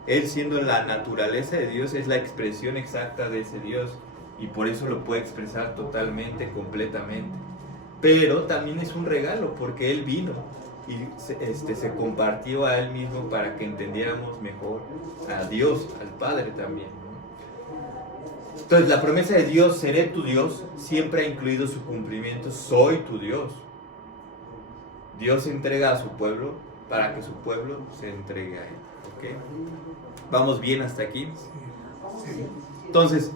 Él, siendo la naturaleza de Dios, es la expresión exacta de ese Dios y por eso lo puede expresar totalmente, completamente. Pero también es un regalo porque Él vino y se compartió a Él mismo para que entendiéramos mejor a Dios, al Padre también, ¿no? Entonces, la promesa de Dios, seré tu Dios, siempre ha incluido su cumplimiento, soy tu Dios. Dios se entrega a su pueblo para que su pueblo se entregue a Él, ¿ok? ¿Vamos bien hasta aquí? Entonces,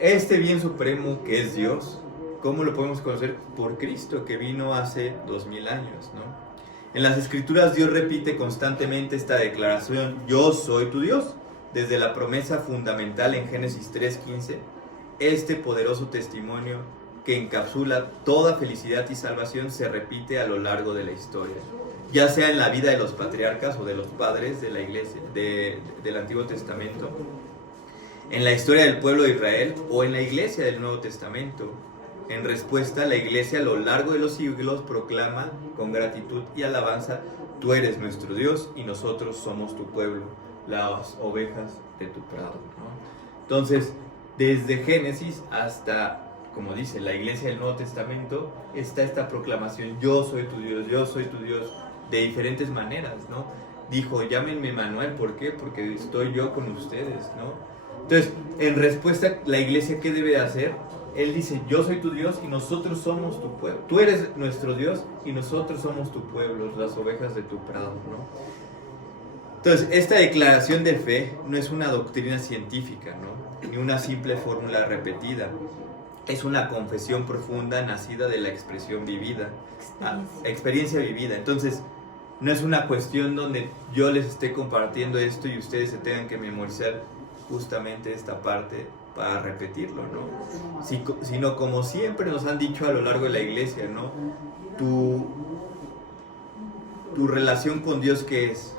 este bien supremo que es Dios, ¿cómo lo podemos conocer? Por Cristo, que vino hace 2000 años, ¿no? En las Escrituras Dios repite constantemente esta declaración, yo soy tu Dios. Desde la promesa fundamental en Génesis 3:15, este poderoso testimonio que encapsula toda felicidad y salvación se repite a lo largo de la historia, ya sea en la vida de los patriarcas o de los padres de la iglesia, del Antiguo Testamento, en la historia del pueblo de Israel o en la iglesia del Nuevo Testamento. En respuesta, la iglesia a lo largo de los siglos proclama con gratitud y alabanza, tú eres nuestro Dios y nosotros somos tu pueblo, las ovejas de tu prado, ¿no? Entonces, desde Génesis hasta, como dice, la iglesia del Nuevo Testamento, está esta proclamación, yo soy tu Dios, de diferentes maneras, ¿no? Dijo, llámenme Manuel, ¿por qué? Porque estoy yo con ustedes, ¿no? Entonces, en respuesta, la iglesia, ¿qué debe hacer? Él dice, yo soy tu Dios y nosotros somos tu pueblo. Tú eres nuestro Dios y nosotros somos tu pueblo, las ovejas de tu prado, ¿no? Entonces, esta declaración de fe no es una doctrina científica, ¿no? Ni una simple fórmula repetida. Es una confesión profunda nacida de la expresión vivida, experiencia vivida. Entonces, no es una cuestión donde yo les esté compartiendo esto y ustedes se tengan que memorizar justamente esta parte para repetirlo, ¿no? Sino como siempre nos han dicho a lo largo de la iglesia, ¿no? Tu relación con Dios, ¿qué es?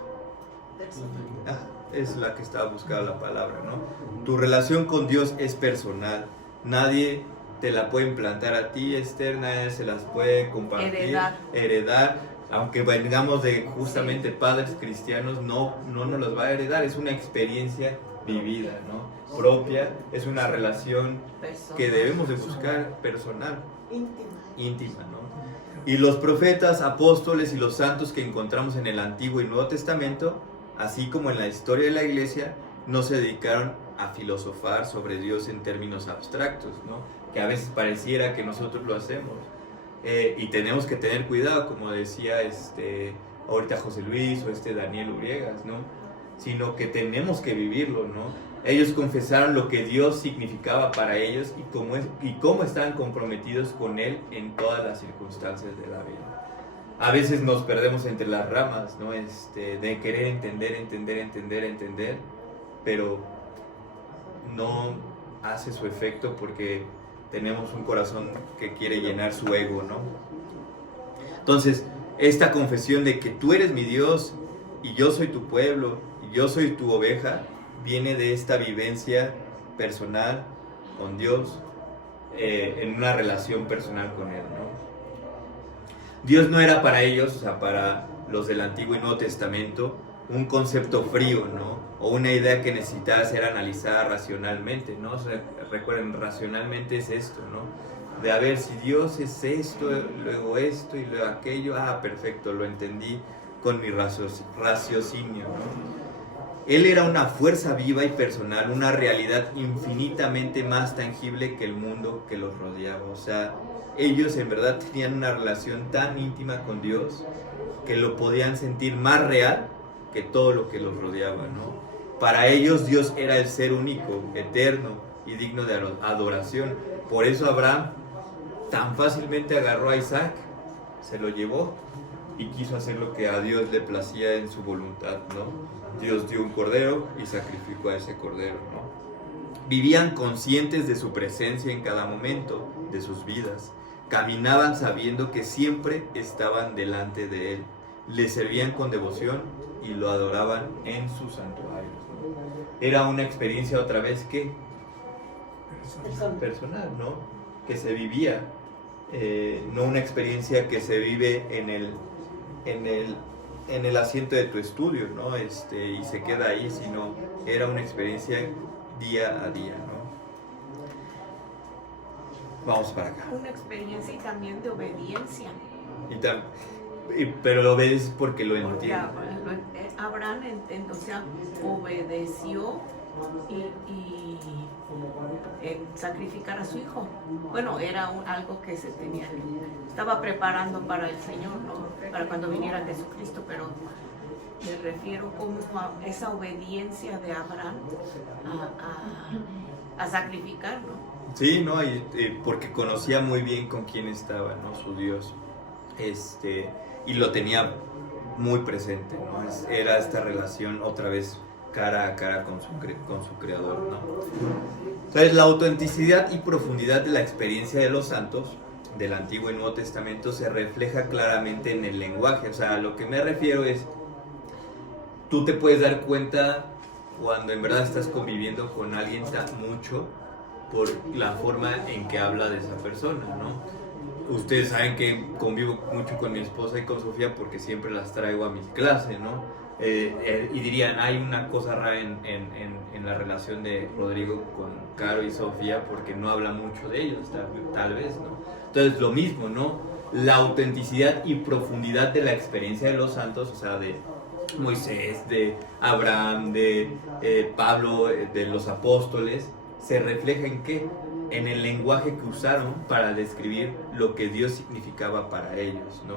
Es la que estaba buscando la palabra, ¿no? Tu relación con Dios es personal. Nadie te la puede implantar a ti, Esther, nadie se las puede compartir, heredar. Aunque vengamos de justamente padres cristianos, no nos las va a heredar. Es una experiencia vivida, ¿no? Propia, es una relación que debemos de buscar personal, íntima, ¿no? Y los profetas, apóstoles y los santos que encontramos en el Antiguo y Nuevo Testamento, así como en la historia de la iglesia, no se dedicaron a filosofar sobre Dios en términos abstractos, ¿no? Que a veces pareciera que nosotros lo hacemos. Y tenemos que tener cuidado, como decía ahorita José Luis o Daniel Uriegas, ¿no? Sino que tenemos que vivirlo, ¿no? Ellos confesaron lo que Dios significaba para ellos y cómo estaban comprometidos con Él en todas las circunstancias de la vida. A veces nos perdemos entre las ramas, ¿no? De querer entender, pero no hace su efecto porque tenemos un corazón que quiere llenar su ego, ¿no? Entonces, esta confesión de que tú eres mi Dios y yo soy tu pueblo y yo soy tu oveja, viene de esta vivencia personal con Dios, en una relación personal con Él, ¿no? Dios no era para ellos, o sea, para los del Antiguo y Nuevo Testamento, un concepto frío, ¿no? O una idea que necesitaba ser analizada racionalmente, ¿no? O sea, recuerden, racionalmente es esto, ¿no? De a ver, si Dios es esto y luego aquello, perfecto, lo entendí con mi raciocinio, ¿no? Él era una fuerza viva y personal, una realidad infinitamente más tangible que el mundo que los rodeaba. O sea, ellos en verdad tenían una relación tan íntima con Dios que lo podían sentir más real que todo lo que los rodeaba, ¿no? Para ellos Dios era el ser único, eterno y digno de adoración. Por eso Abraham tan fácilmente agarró a Isaac, se lo llevó y quiso hacer lo que a Dios le placía en su voluntad, ¿no? Dios dio un cordero y sacrificó a ese cordero, ¿no? Vivían conscientes de su presencia en cada momento de sus vidas. Caminaban sabiendo que siempre estaban delante de Él. Le servían con devoción y lo adoraban en sus santuarios, ¿no? Era una experiencia otra vez que personal, ¿no? Que se vivía, no una experiencia que se vive en el asiento de tu estudio, ¿no? Y se queda ahí, sino era una experiencia día a día, ¿no? Vamos para acá. Una experiencia y también de obediencia. Pero lo obedeces porque lo Porque entiendes. Abraham, o sea, obedeció y sacrificar a su hijo. Bueno, era algo que se tenía, estaba preparando para el Señor, ¿no? Para cuando viniera Jesucristo, pero me refiero como a esa obediencia de Abraham a sacrificar, ¿no? Sí, ¿no? Porque conocía muy bien con quién estaba, ¿no? Su Dios. Y lo tenía muy presente, ¿no? Era esta relación otra vez cara a cara con su creador, ¿no? Entonces, la autenticidad y profundidad de la experiencia de los santos del Antiguo y Nuevo Testamento se refleja claramente en el lenguaje. O sea, a lo que me refiero es, tú te puedes dar cuenta cuando en verdad estás conviviendo con alguien mucho por la forma en que habla de esa persona, ¿no? Ustedes saben que convivo mucho con mi esposa y con Sofía porque siempre las traigo a mis clases, ¿no? Y dirían, hay una cosa rara en la relación de Rodrigo con Caro y Sofía porque no habla mucho de ellos, tal vez, ¿no? Entonces, lo mismo, ¿no? La autenticidad y profundidad de la experiencia de los santos, o sea, de Moisés, de Abraham, de Pablo, de los apóstoles, se refleja ¿en qué? En el lenguaje que usaron para describir lo que Dios significaba para ellos, ¿no?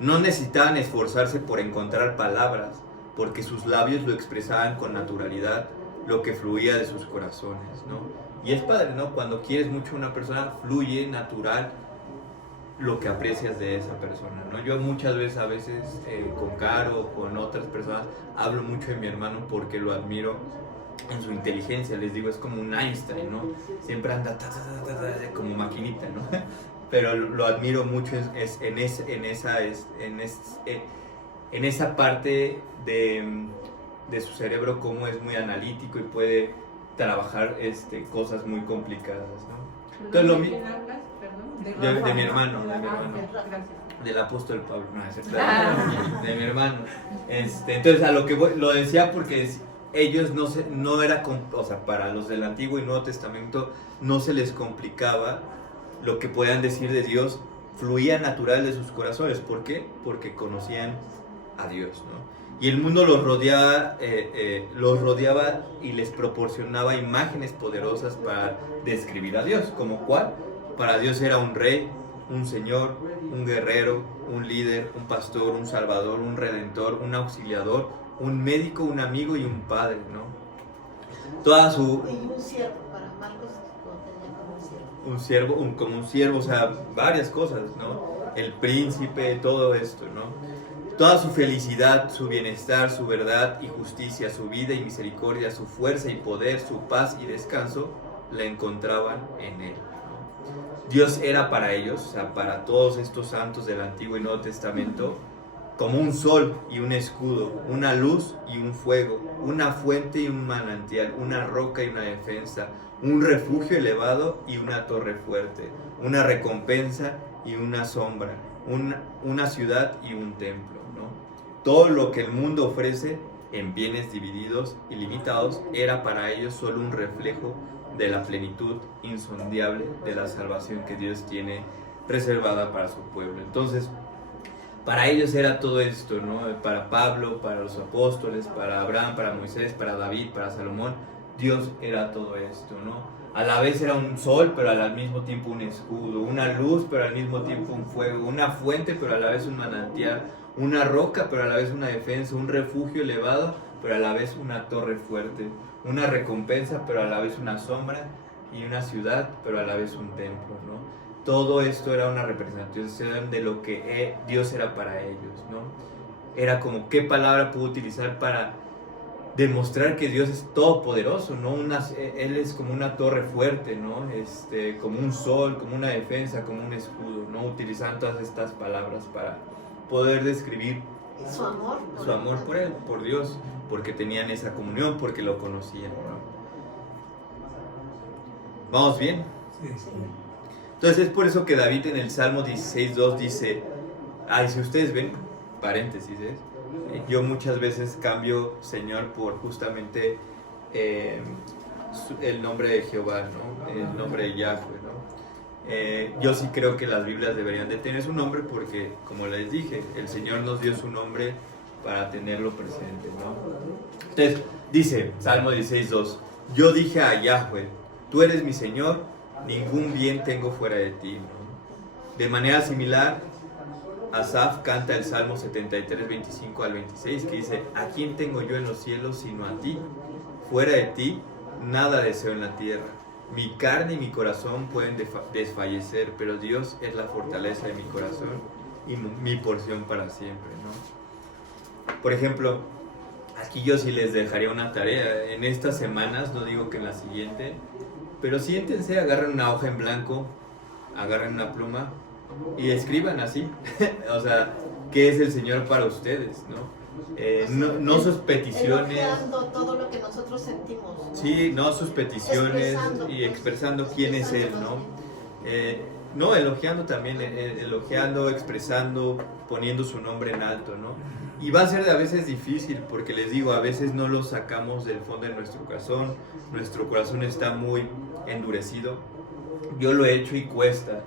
No necesitaban esforzarse por encontrar palabras, porque sus labios lo expresaban con naturalidad, lo que fluía de sus corazones, ¿no? Y es padre, ¿no? Cuando quieres mucho a una persona, fluye natural lo que aprecias de esa persona, ¿no? Yo muchas veces, con Caro o con otras personas, hablo mucho de mi hermano porque lo admiro en su inteligencia. Les digo, es como un Einstein, ¿no? Siempre anda como maquinita, ¿no? Pero lo admiro mucho en esa parte de su cerebro, como es muy analítico y puede trabajar cosas muy complicadas, ¿no? Entonces, ¿De quién hablas? Perdón. de mi hermano, Gracias. del apóstol Pablo, no, es cierto, de mi hermano. Entonces, a lo que lo decía porque ellos no era, o sea, para los del Antiguo y Nuevo Testamento no se les complicaba lo que podían decir de Dios, fluía natural de sus corazones. ¿Por qué? Porque conocían a Dios, ¿no? Y el mundo los rodeaba y les proporcionaba imágenes poderosas para describir a Dios. ¿Como cuál? Para Dios era un rey, un señor, un guerrero, un líder, un pastor, un salvador, un redentor, un auxiliador, un médico, un amigo y un padre, ¿no? Toda su... Y un siervo, para Marcos lo tenía como un siervo. Un siervo, como un siervo, o sea, varias cosas, ¿no? El príncipe, todo esto, ¿no? Toda su felicidad, su bienestar, su verdad y justicia, su vida y misericordia, su fuerza y poder, su paz y descanso, la encontraban en él, ¿no? Dios era para ellos, o sea, para todos estos santos del Antiguo y Nuevo Testamento, como un sol y un escudo, una luz y un fuego, una fuente y un manantial, una roca y una defensa, un refugio elevado y una torre fuerte, una recompensa y una sombra, una ciudad y un templo, ¿no? Todo lo que el mundo ofrece en bienes divididos y limitados era para ellos solo un reflejo de la plenitud insondable de la salvación que Dios tiene reservada para su pueblo. Entonces, para ellos era todo esto, ¿no? Para Pablo, para los apóstoles, para Abraham, para Moisés, para David, para Salomón, Dios era todo esto, ¿no? A la vez era un sol, pero al mismo tiempo un escudo, una luz, pero al mismo tiempo un fuego, una fuente, pero a la vez un manantial, una roca, pero a la vez una defensa, un refugio elevado, pero a la vez una torre fuerte, una recompensa, pero a la vez una sombra, y una ciudad, pero a la vez un templo, ¿no? Todo esto era una representación de lo que Dios era para ellos, ¿no? Era como qué palabra puedo utilizar para demostrar que Dios es todopoderoso, ¿no? Él es como una torre fuerte, ¿no? Como un sol, como una defensa, como un escudo, ¿no? Utilizando todas estas palabras para poder describir Su amor por Él, por Dios, porque tenían esa comunión, porque lo conocían, ¿no? ¿Vamos bien? Sí. Entonces es por eso que David en el Salmo 16:2 dice, si ustedes ven, paréntesis, yo muchas veces cambio Señor por justamente el nombre de Jehová, ¿no? El nombre de Yahweh, ¿no? Yo sí creo que las Biblias deberían de tener su nombre porque, como les dije, el Señor nos dio su nombre para tenerlo presente, ¿no? Entonces dice, Salmo 16:2, yo dije a Yahweh, tú eres mi Señor, ningún bien tengo fuera de ti, ¿no? De manera similar, Asaf canta el Salmo 73, 25 al 26, que dice, ¿a quién tengo yo en los cielos sino a ti? Fuera de ti, nada deseo en la tierra. Mi carne y mi corazón pueden desfallecer, pero Dios es la fortaleza de mi corazón y mi porción para siempre, ¿no? Por ejemplo, aquí yo sí les dejaría una tarea. En estas semanas, no digo que en la siguiente, pero siéntense, agarren una hoja en blanco, agarren una pluma y escriban así. O sea, ¿qué es el Señor para ustedes? No sus peticiones. elogiando todo lo que nosotros sentimos. Sí, no sus peticiones y expresando quién es Él, ¿no? Elogiando también, elogiando, expresando, poniendo su nombre en alto, ¿no? Y va a ser a veces difícil porque les digo, a veces no lo sacamos del fondo de nuestro corazón está muy endurecido. Yo lo he hecho y cuesta,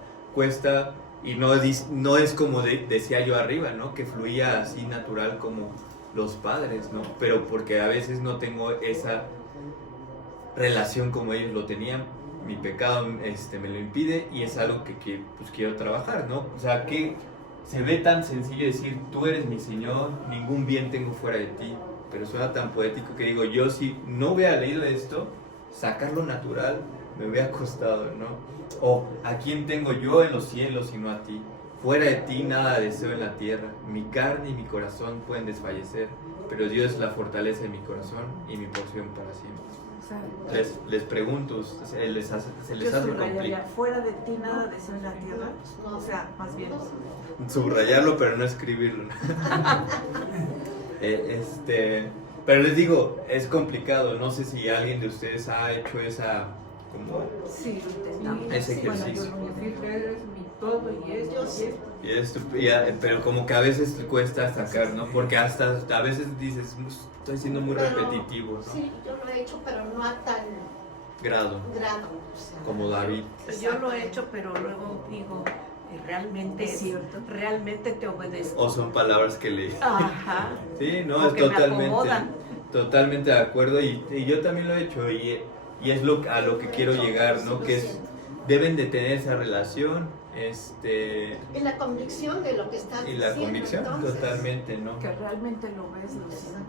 y no es como decía yo arriba, ¿no? Que fluía así natural como los padres, ¿no? Pero porque a veces no tengo esa relación como ellos lo tenían, mi pecado me lo impide y es algo que pues quiero trabajar, ¿no? O sea, que se ve tan sencillo decir, tú eres mi Señor, ningún bien tengo fuera de ti, pero suena tan poético que digo, yo si no hubiera leído esto, sacarlo natural me hubiera costado, ¿no? O, ¿a quién tengo yo en los cielos sino a ti? Fuera de ti nada deseo en la tierra, mi carne y mi corazón pueden desfallecer, pero Dios es la fortaleza de mi corazón y mi porción para siempre. O sea, Les pregunto, ¿se les hace yo complicado? subrayaría, fuera de ti nada deseo en la tierra. O sea, más bien. Subrayarlo, pero no escribirlo. Pero les digo, es complicado. No sé si alguien de ustedes ha hecho esa como Sí, lo intentamos. ese ejercicio. Decir que eres mi todo y esto. Pero como que a veces cuesta sacar, ¿no? Porque hasta a veces dices, estoy siendo muy repetitivo, ¿no? Sí, yo lo he hecho, pero no a tal grado, o sea, como David. Yo lo he hecho, pero luego digo, realmente Es cierto. realmente te obedezco. O son palabras que leí. Ajá. Sí, no, Porque es me acomodan. totalmente de acuerdo y yo también lo he hecho y es a lo que quiero llegar, ¿no? Que es, deben de tener esa relación, y la convicción de lo que estás y la diciendo, convicción, entonces. totalmente, ¿no? Que realmente lo ves, lo sientes. ¿No?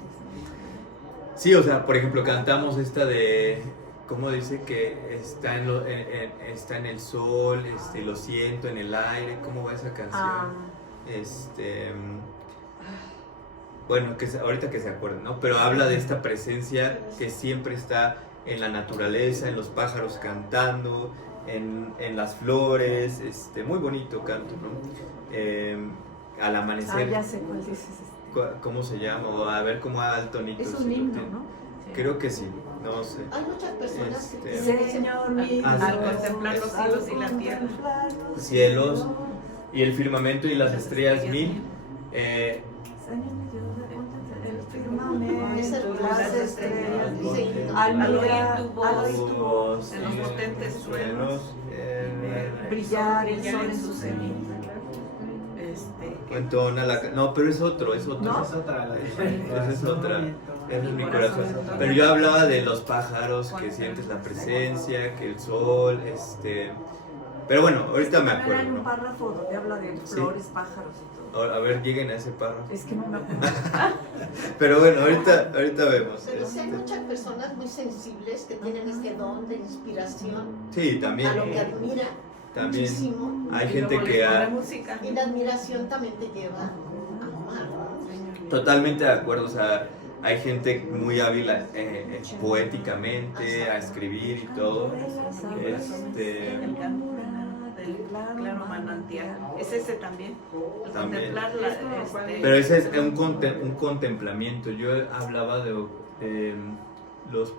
Sí, o sea, por ejemplo, cantamos esta de, ¿cómo dice? Que está en el sol, lo siento en el aire, ¿cómo va esa canción? Bueno, ahorita que se acuerden, ¿no? Pero habla de esta presencia que siempre está en la naturaleza, en los pájaros cantando, en las flores, muy bonito canto, ¿no? Al amanecer. Ya sé cuál dices. ¿Cómo se llama? O a ver cómo al tonito. Es un himno, ¿no? Creo que sí, no sé. Hay muchas personas que Señor mío, Al contemplar los cielos y la tierra. Cielos y el firmamento y las estrellas mil. el firmamento, las estrellas, al mirar tu voz, en los potentes truenos, brillar el sol en su cenit. Entona no, pero es otro. No, es otra. Esa es otra. Ese es mi corazón corazón. de todo. Pero yo hablaba de los pájaros, que sientes la presencia, que el sol, Pero bueno, ahorita me Hay acuerdo, un ¿no? párrafo donde habla de Sí. flores, pájaros y todo. A ver, lleguen a ese párrafo. Es que no me acuerdo. Pero bueno, ahorita vemos. Pero sí hay muchas personas muy sensibles que tienen este don de inspiración Sí, también. a lo que admira También. muchísimo. Hay Y gente luego que les pone ha... música. Y la admiración también te lleva a amar, ¿no? Totalmente de acuerdo, o sea, hay gente muy hábil poéticamente, a escribir y todo. El del claro manantial. Es ese también. El También. contemplar Pero ese es un contemplamiento. Yo hablaba de los...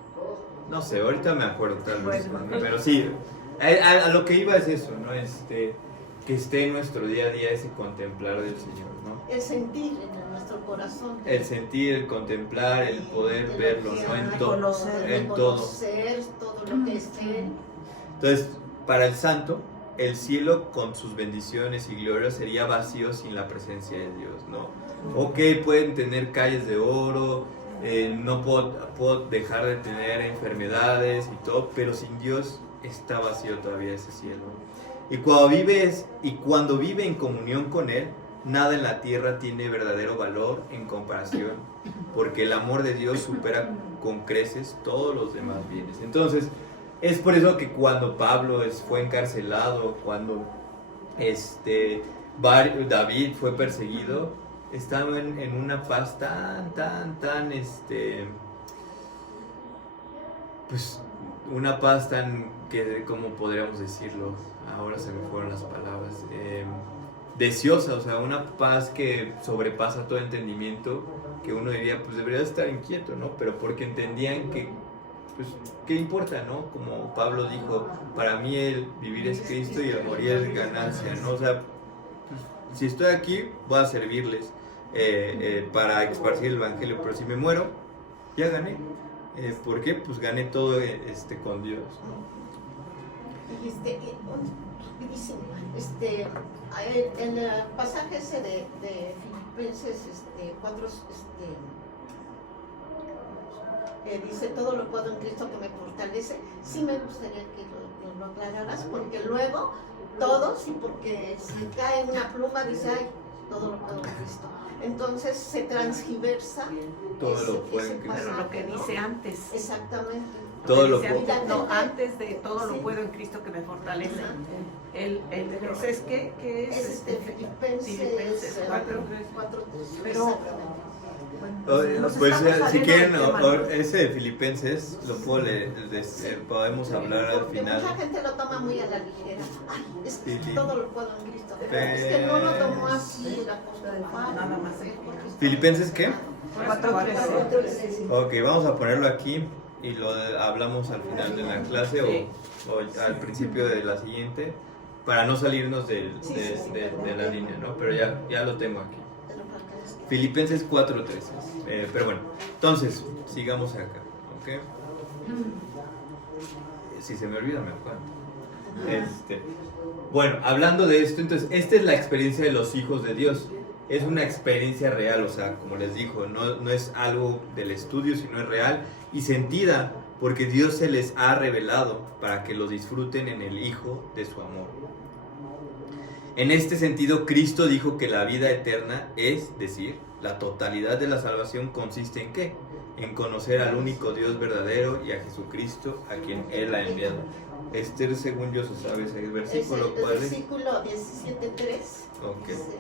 No sé, ahorita me acuerdo tal vez. Bueno. Pero sí, a lo que iba es eso, ¿no? Que esté en nuestro día a día ese contemplar del Señor, ¿no? El sentir en nuestro corazón. El sentir, el contemplar, el poder verlo, ¿no? En todo. Reconocer todo lo que es Él. Entonces, para el santo, el cielo con sus bendiciones y glorias sería vacío sin la presencia de Dios, ¿no? Ok, pueden tener calles de oro, no puedo dejar de tener enfermedades y todo, pero sin Dios está vacío todavía ese cielo. Y cuando vive en comunión con Él, nada en la tierra tiene verdadero valor en comparación, porque el amor de Dios supera con creces todos los demás bienes. Entonces, es por eso que cuando Pablo fue encarcelado, cuando David fue perseguido, estaba en una paz tan, pues, una paz tan, que, ¿cómo podríamos decirlo? Ahora se me fueron las palabras. Deseosa, o sea, una paz que sobrepasa todo entendimiento, que uno diría, pues debería estar inquieto, ¿no? Pero porque entendían que, pues, ¿qué importa, no? Como Pablo dijo, para mí el vivir es Cristo y el morir es ganancia, ¿no? O sea, pues, si estoy aquí, voy a servirles para esparcir el evangelio, pero si me muero, ya gané. ¿Por qué? Pues gané todo con Dios, ¿no? Rapidísimo. El pasaje ese de Filipenses 4, dice todo lo puedo en Cristo que me fortalece. Sí me gustaría que lo aclararas, porque luego todos, y porque se cae una pluma, dice, ay, todo lo puedo en Cristo. Entonces se transgiversa Todo lo puedo en Cristo. Pero lo que dice antes. Exactamente. Todo lo Dice puedo. antes, no, antes de todo lo Sí. puedo en Cristo que me fortalece. Ajá. Ese es ¿qué es? Es Filipenses 4. Pero- Exactamente. Nos Pues estamos si saliendo quieren, del tema, ¿no? ese de Filipenses lo puedo podemos hablar al Porque final. mucha gente lo toma muy a la ligera. Ay, es que Sí. todo lo puedo en Cristo. Es que no lo tomó así el apóstol Pablo. Nada más. ¿Filipenses qué? 4:13. Ok, vamos a ponerlo aquí y lo hablamos al final de la clase Sí. o al principio de la siguiente para no salirnos de la línea, ¿no? Pero ya lo tengo aquí. Filipenses 4:13. Pero bueno, entonces, sigamos acá, ¿ok? Si se me olvida, me acuerdo. Bueno, hablando de esto, entonces, esta es la experiencia de los hijos de Dios. Es una experiencia real, o sea, como les dijo, no es algo del estudio, sino es real y sentida porque Dios se les ha revelado para que lo disfruten en el Hijo de su amor. En este sentido, Cristo dijo que la vida eterna, es decir, la totalidad de la salvación, consiste en ¿qué? En conocer al único Dios verdadero y a Jesucristo, a quien Él ha enviado. Esther, según yo, se sabe ese versículo. El ¿Cuál es? versículo 17:3. Ok. Dice,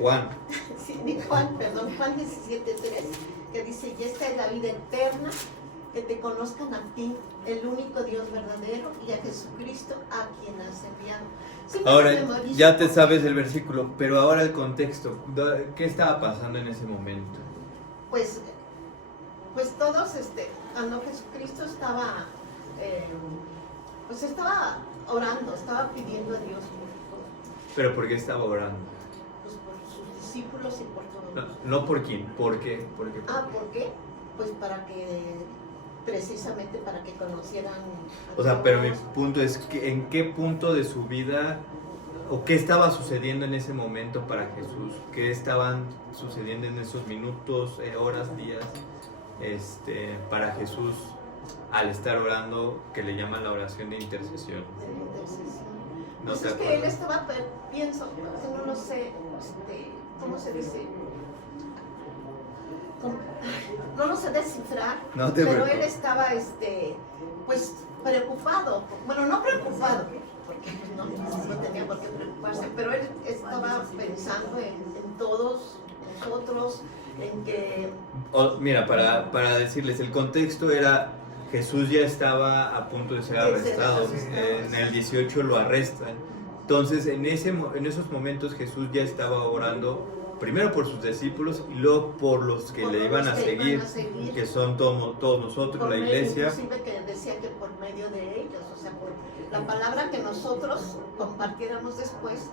Juan. sí, Juan 17:3, que dice, y esta es la vida eterna, que te conozcan a ti, el único Dios verdadero, y a Jesucristo, a quien has enviado. Sí, Ahora, memorizo ya te porque- sabes el versículo, pero ahora el contexto. ¿Qué estaba pasando en ese momento? Pues todos, cuando Jesucristo estaba, pues estaba orando, estaba pidiendo a Dios ¿Pero por qué estaba orando? pues por sus discípulos y por todos. No por quién, ¿por qué? ¿Por qué? Pues precisamente para que conocieran a O sea, pero mi Dios. punto es que ¿en qué punto de su vida o qué estaba sucediendo en ese momento para Jesús? ¿Qué estaban sucediendo en esos minutos, horas, días? para Jesús al estar orando, que le llaman la oración de intercesión? De intercesión. ¿No Pues te es que acuerdas? él estaba, pienso, que no lo sé, ¿cómo se dice? No lo sé descifrar, No te pero él preocupes. estaba, pues, preocupado. Bueno, no preocupado, porque pues, no tenía por qué preocuparse, pero él estaba pensando en todos nosotros, en que... Mira, para decirles, el contexto era, Jesús ya estaba a punto de ser arrestado, en el 18 lo arrestan, entonces en esos momentos Jesús ya estaba orando, primero por sus discípulos y luego por los que le iban a seguir, que son todos nosotros, por la medio, iglesia. inclusive que decía que por medio de ellos, o sea, por la palabra que nosotros compartiéramos después,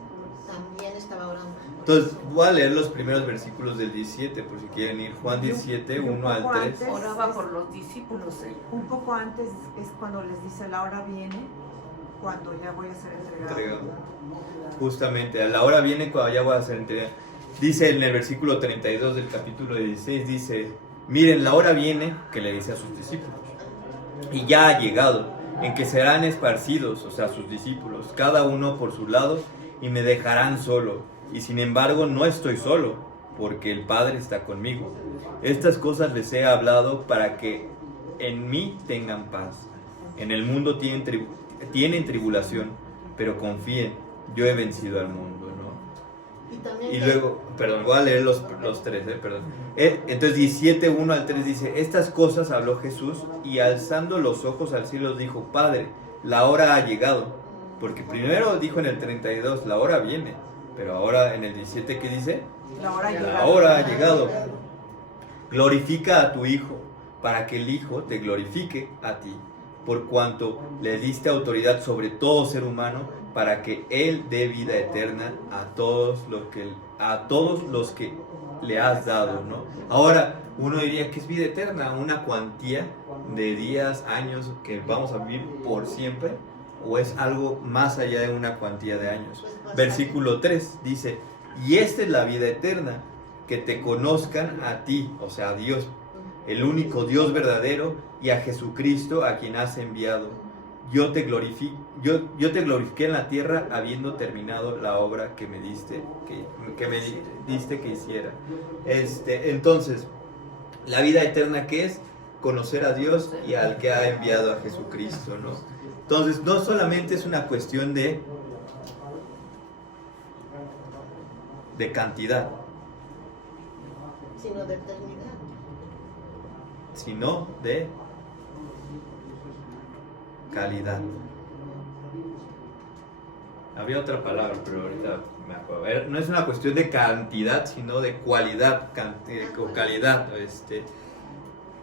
también estaba orando. Entonces voy a leer los primeros versículos del 17, por si quieren ir. Juan 17, 1 al 3. Oraba por los discípulos. Un poco antes es cuando les dice la hora viene, cuando ya voy a ser entregado. Justamente, a la hora viene cuando ya voy a ser entregado. Dice en el versículo 32 del capítulo 16, dice, miren, la hora viene, que le dice a sus discípulos, y ya ha llegado, en que serán esparcidos, o sea, sus discípulos, cada uno por su lado, y me dejarán solo. Y sin embargo no estoy solo, porque el Padre está conmigo. Estas cosas les he hablado para que en mí tengan paz. En el mundo tienen tribulación, pero confíen, yo he vencido al mundo, ¿no? Y luego, perdón, voy a leer los tres, perdón. Entonces 17, 1 al 3 dice, estas cosas habló Jesús y alzando los ojos al cielo dijo, Padre, la hora ha llegado. Porque primero dijo en el 32, la hora viene, pero ahora en el 17, ¿qué dice? La hora ha llegado. La hora ha llegado. Glorifica a tu Hijo, para que el Hijo te glorifique a ti, por cuanto le diste autoridad sobre todo ser humano, para que Él dé vida eterna a todos los que le has dado, ¿no? Ahora, uno diría que es vida eterna, una cuantía de días, años que vamos a vivir por siempre, o es algo más allá de una cuantía de años. Versículo 3 dice, y esta es la vida eterna, que te conozcan a ti, o sea, a Dios, el único Dios verdadero, y a Jesucristo a quien has enviado. Yo te glorifiqué en la tierra habiendo terminado la obra que me diste que hiciera. Entonces, la vida eterna, ¿qué es? Conocer a Dios y al que ha enviado a Jesucristo, ¿no? Entonces, no solamente es una cuestión de cantidad, sino de eternidad. Sino de calidad. Había otra palabra, pero ahorita me acuerdo. No es una cuestión de cantidad, sino de cualidad o calidad.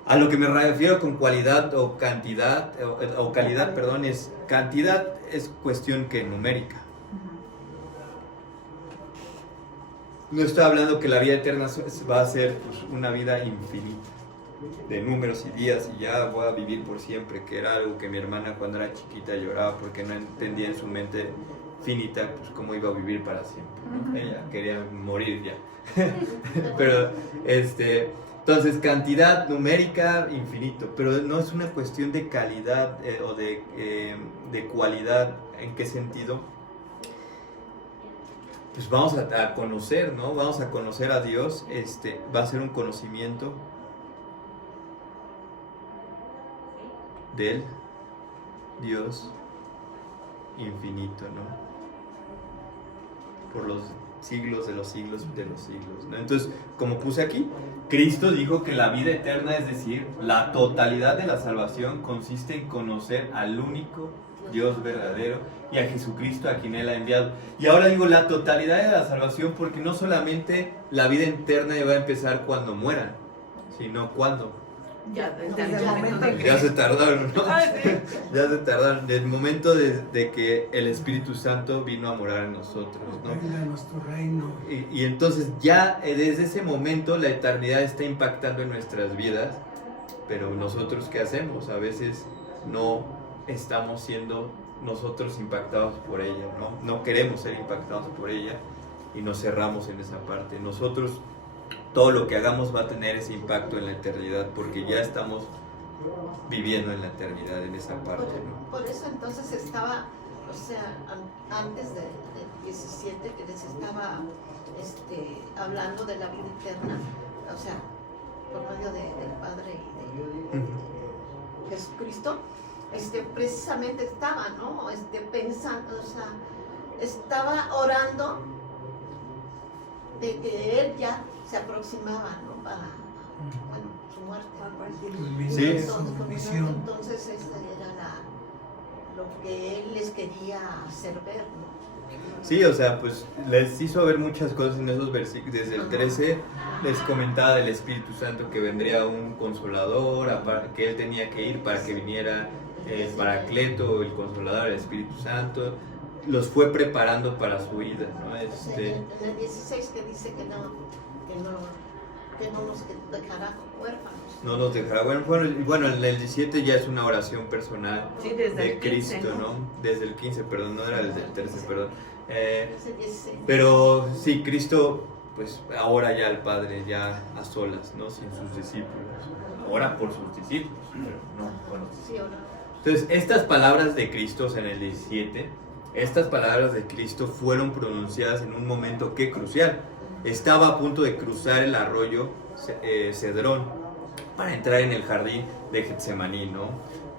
A lo que me refiero con cualidad o cantidad, o calidad, perdón, es cantidad, es cuestión que numérica. No estoy hablando que la vida eterna va a ser pues, una vida infinita, de números y días, y ya voy a vivir por siempre, que era algo que mi hermana cuando era chiquita lloraba porque no entendía en su mente finita pues cómo iba a vivir para siempre, ¿no? Ella quería morir ya. Pero entonces cantidad numérica infinito, pero no es una cuestión de calidad o de cualidad. ¿En qué sentido? Pues vamos a conocer, ¿no? Vamos a conocer a Dios. Va a ser un conocimiento del Dios infinito, ¿no? Por los siglos de los siglos de los siglos, ¿no? Entonces, como puse aquí, Cristo dijo que la vida eterna, es decir, la totalidad de la salvación, consiste en conocer al único Dios verdadero y a Jesucristo a quien Él ha enviado. Y ahora digo la totalidad de la salvación porque no solamente la vida eterna va a empezar cuando mueran, sino cuando. Ya, desde Desde el el momento momento en Ya se tardaron, ¿no? Ah, sí. Ya se tardaron. Desde el momento de que el Espíritu Santo vino a morar en nosotros, ¿no? Venga nuestro reino. Y entonces ya desde ese momento la eternidad está impactando en nuestras vidas, pero nosotros ¿qué hacemos? A veces no estamos siendo nosotros impactados por ella, ¿no? No queremos ser impactados por ella y nos cerramos en esa parte. Nosotros todo lo que hagamos va a tener ese impacto en la eternidad, porque ya estamos viviendo en la eternidad en esa parte, ¿no? Por eso entonces estaba, o sea, antes del 17 que les estaba hablando de la vida eterna, o sea, por medio del Padre y de Jesucristo, precisamente estaba, ¿no? Pensando, o sea, estaba orando de que Él ya se aproximaba, ¿no? Para, bueno, su muerte. Sí. Entonces esta era lo que Él les quería hacer ver, ¿no? Sí, o sea, pues les hizo ver muchas cosas en esos versículos. Desde el 13 les comentaba del Espíritu Santo, que vendría un consolador, que Él tenía que ir para que viniera el Paracleto, el consolador, el Espíritu Santo. Los fue preparando para su vida, ¿no? En el 16 que dice que no nos dejará huérfanos. No nos dejará. Bueno, en el 17 ya es una oración personal, Sí, desde de el 15, Cristo, ¿no? ¿no? Desde el 15, perdón, no era desde el 13, perdón. Es el 16. Pero sí, Cristo, pues ahora ya el Padre, ya a solas, ¿no? Sin sus discípulos. Ora por sus discípulos, pero no con los discípulos. Sí, ahora. Entonces, estas palabras de Cristo en el 17, estas palabras de Cristo fueron pronunciadas en un momento que crucial. Estaba a punto de cruzar el arroyo Cedrón para entrar en el jardín de Getsemaní, ¿no?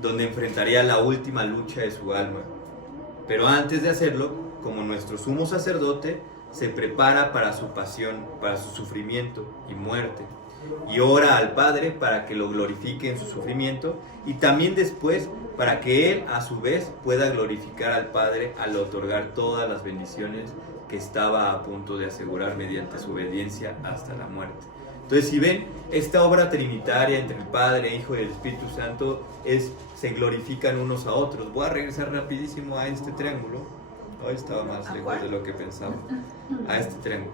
Donde enfrentaría la última lucha de su alma. Pero antes de hacerlo, como nuestro sumo sacerdote, se prepara para su pasión, para su sufrimiento y muerte. Y ora al Padre para que lo glorifique en su sufrimiento, y también después para que Él a su vez pueda glorificar al Padre al otorgar todas las bendiciones que estaba a punto de asegurar mediante su obediencia hasta la muerte. Entonces, si ven, esta obra trinitaria entre el Padre, Hijo y el Espíritu Santo se glorifican unos a otros. Voy a regresar rapidísimo a este triángulo. Hoy estaba más lejos de lo que pensaba. A este triángulo.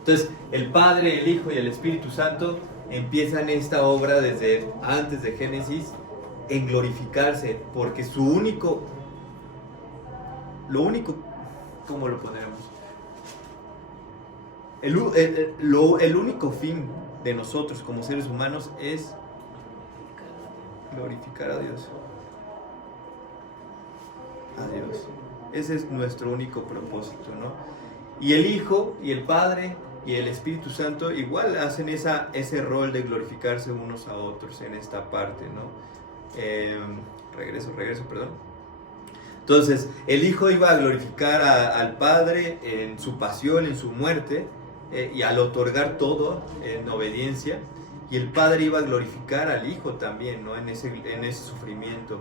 Entonces, el Padre, el Hijo y el Espíritu Santo empiezan esta obra desde antes de Génesis en glorificarse, porque ¿cómo lo pondremos? El único fin de nosotros como seres humanos es glorificar a Dios. A Dios. Ese es nuestro único propósito, ¿no? Y el Hijo y el Padre y el Espíritu Santo igual hacen ese rol de glorificarse unos a otros en esta parte, ¿no? Regreso, perdón. Entonces, el Hijo iba a glorificar al Padre en su pasión, en su muerte, y al otorgar todo en obediencia, y el Padre iba a glorificar al Hijo también, ¿no? En ese sufrimiento.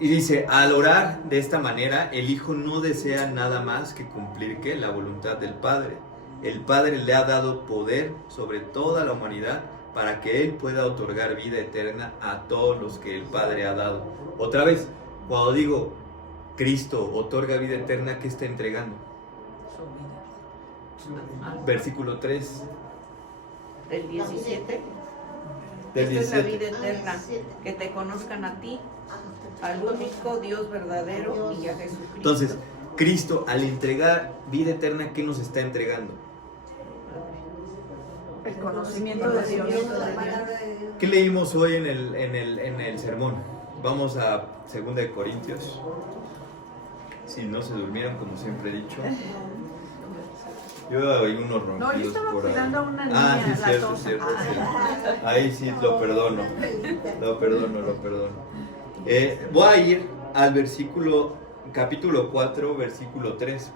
Y dice, al orar de esta manera, el Hijo no desea nada más que cumplir la voluntad del Padre. El Padre le ha dado poder sobre toda la humanidad para que Él pueda otorgar vida eterna a todos los que el Padre ha dado. Otra vez, cuando digo Cristo otorga vida eterna, ¿qué está entregando? Versículo 3. Del 17. Del Esta es la 17. vida eterna, que te conozcan a ti, al único Dios verdadero y a Jesucristo. Entonces, Cristo al entregar vida eterna, ¿qué nos está entregando? El conocimiento de Dios. ¿Qué leímos hoy en el sermón? Vamos a 2 de Corintios. Si no se durmieron, como siempre he dicho. Yo oí unos ronquidos. No, yo estaba por ahí. cuidando a una niña, sí, la cierto, tos. cierto. Ahí sí lo perdono. Lo perdono. Voy a ir al capítulo 4, versículo 3.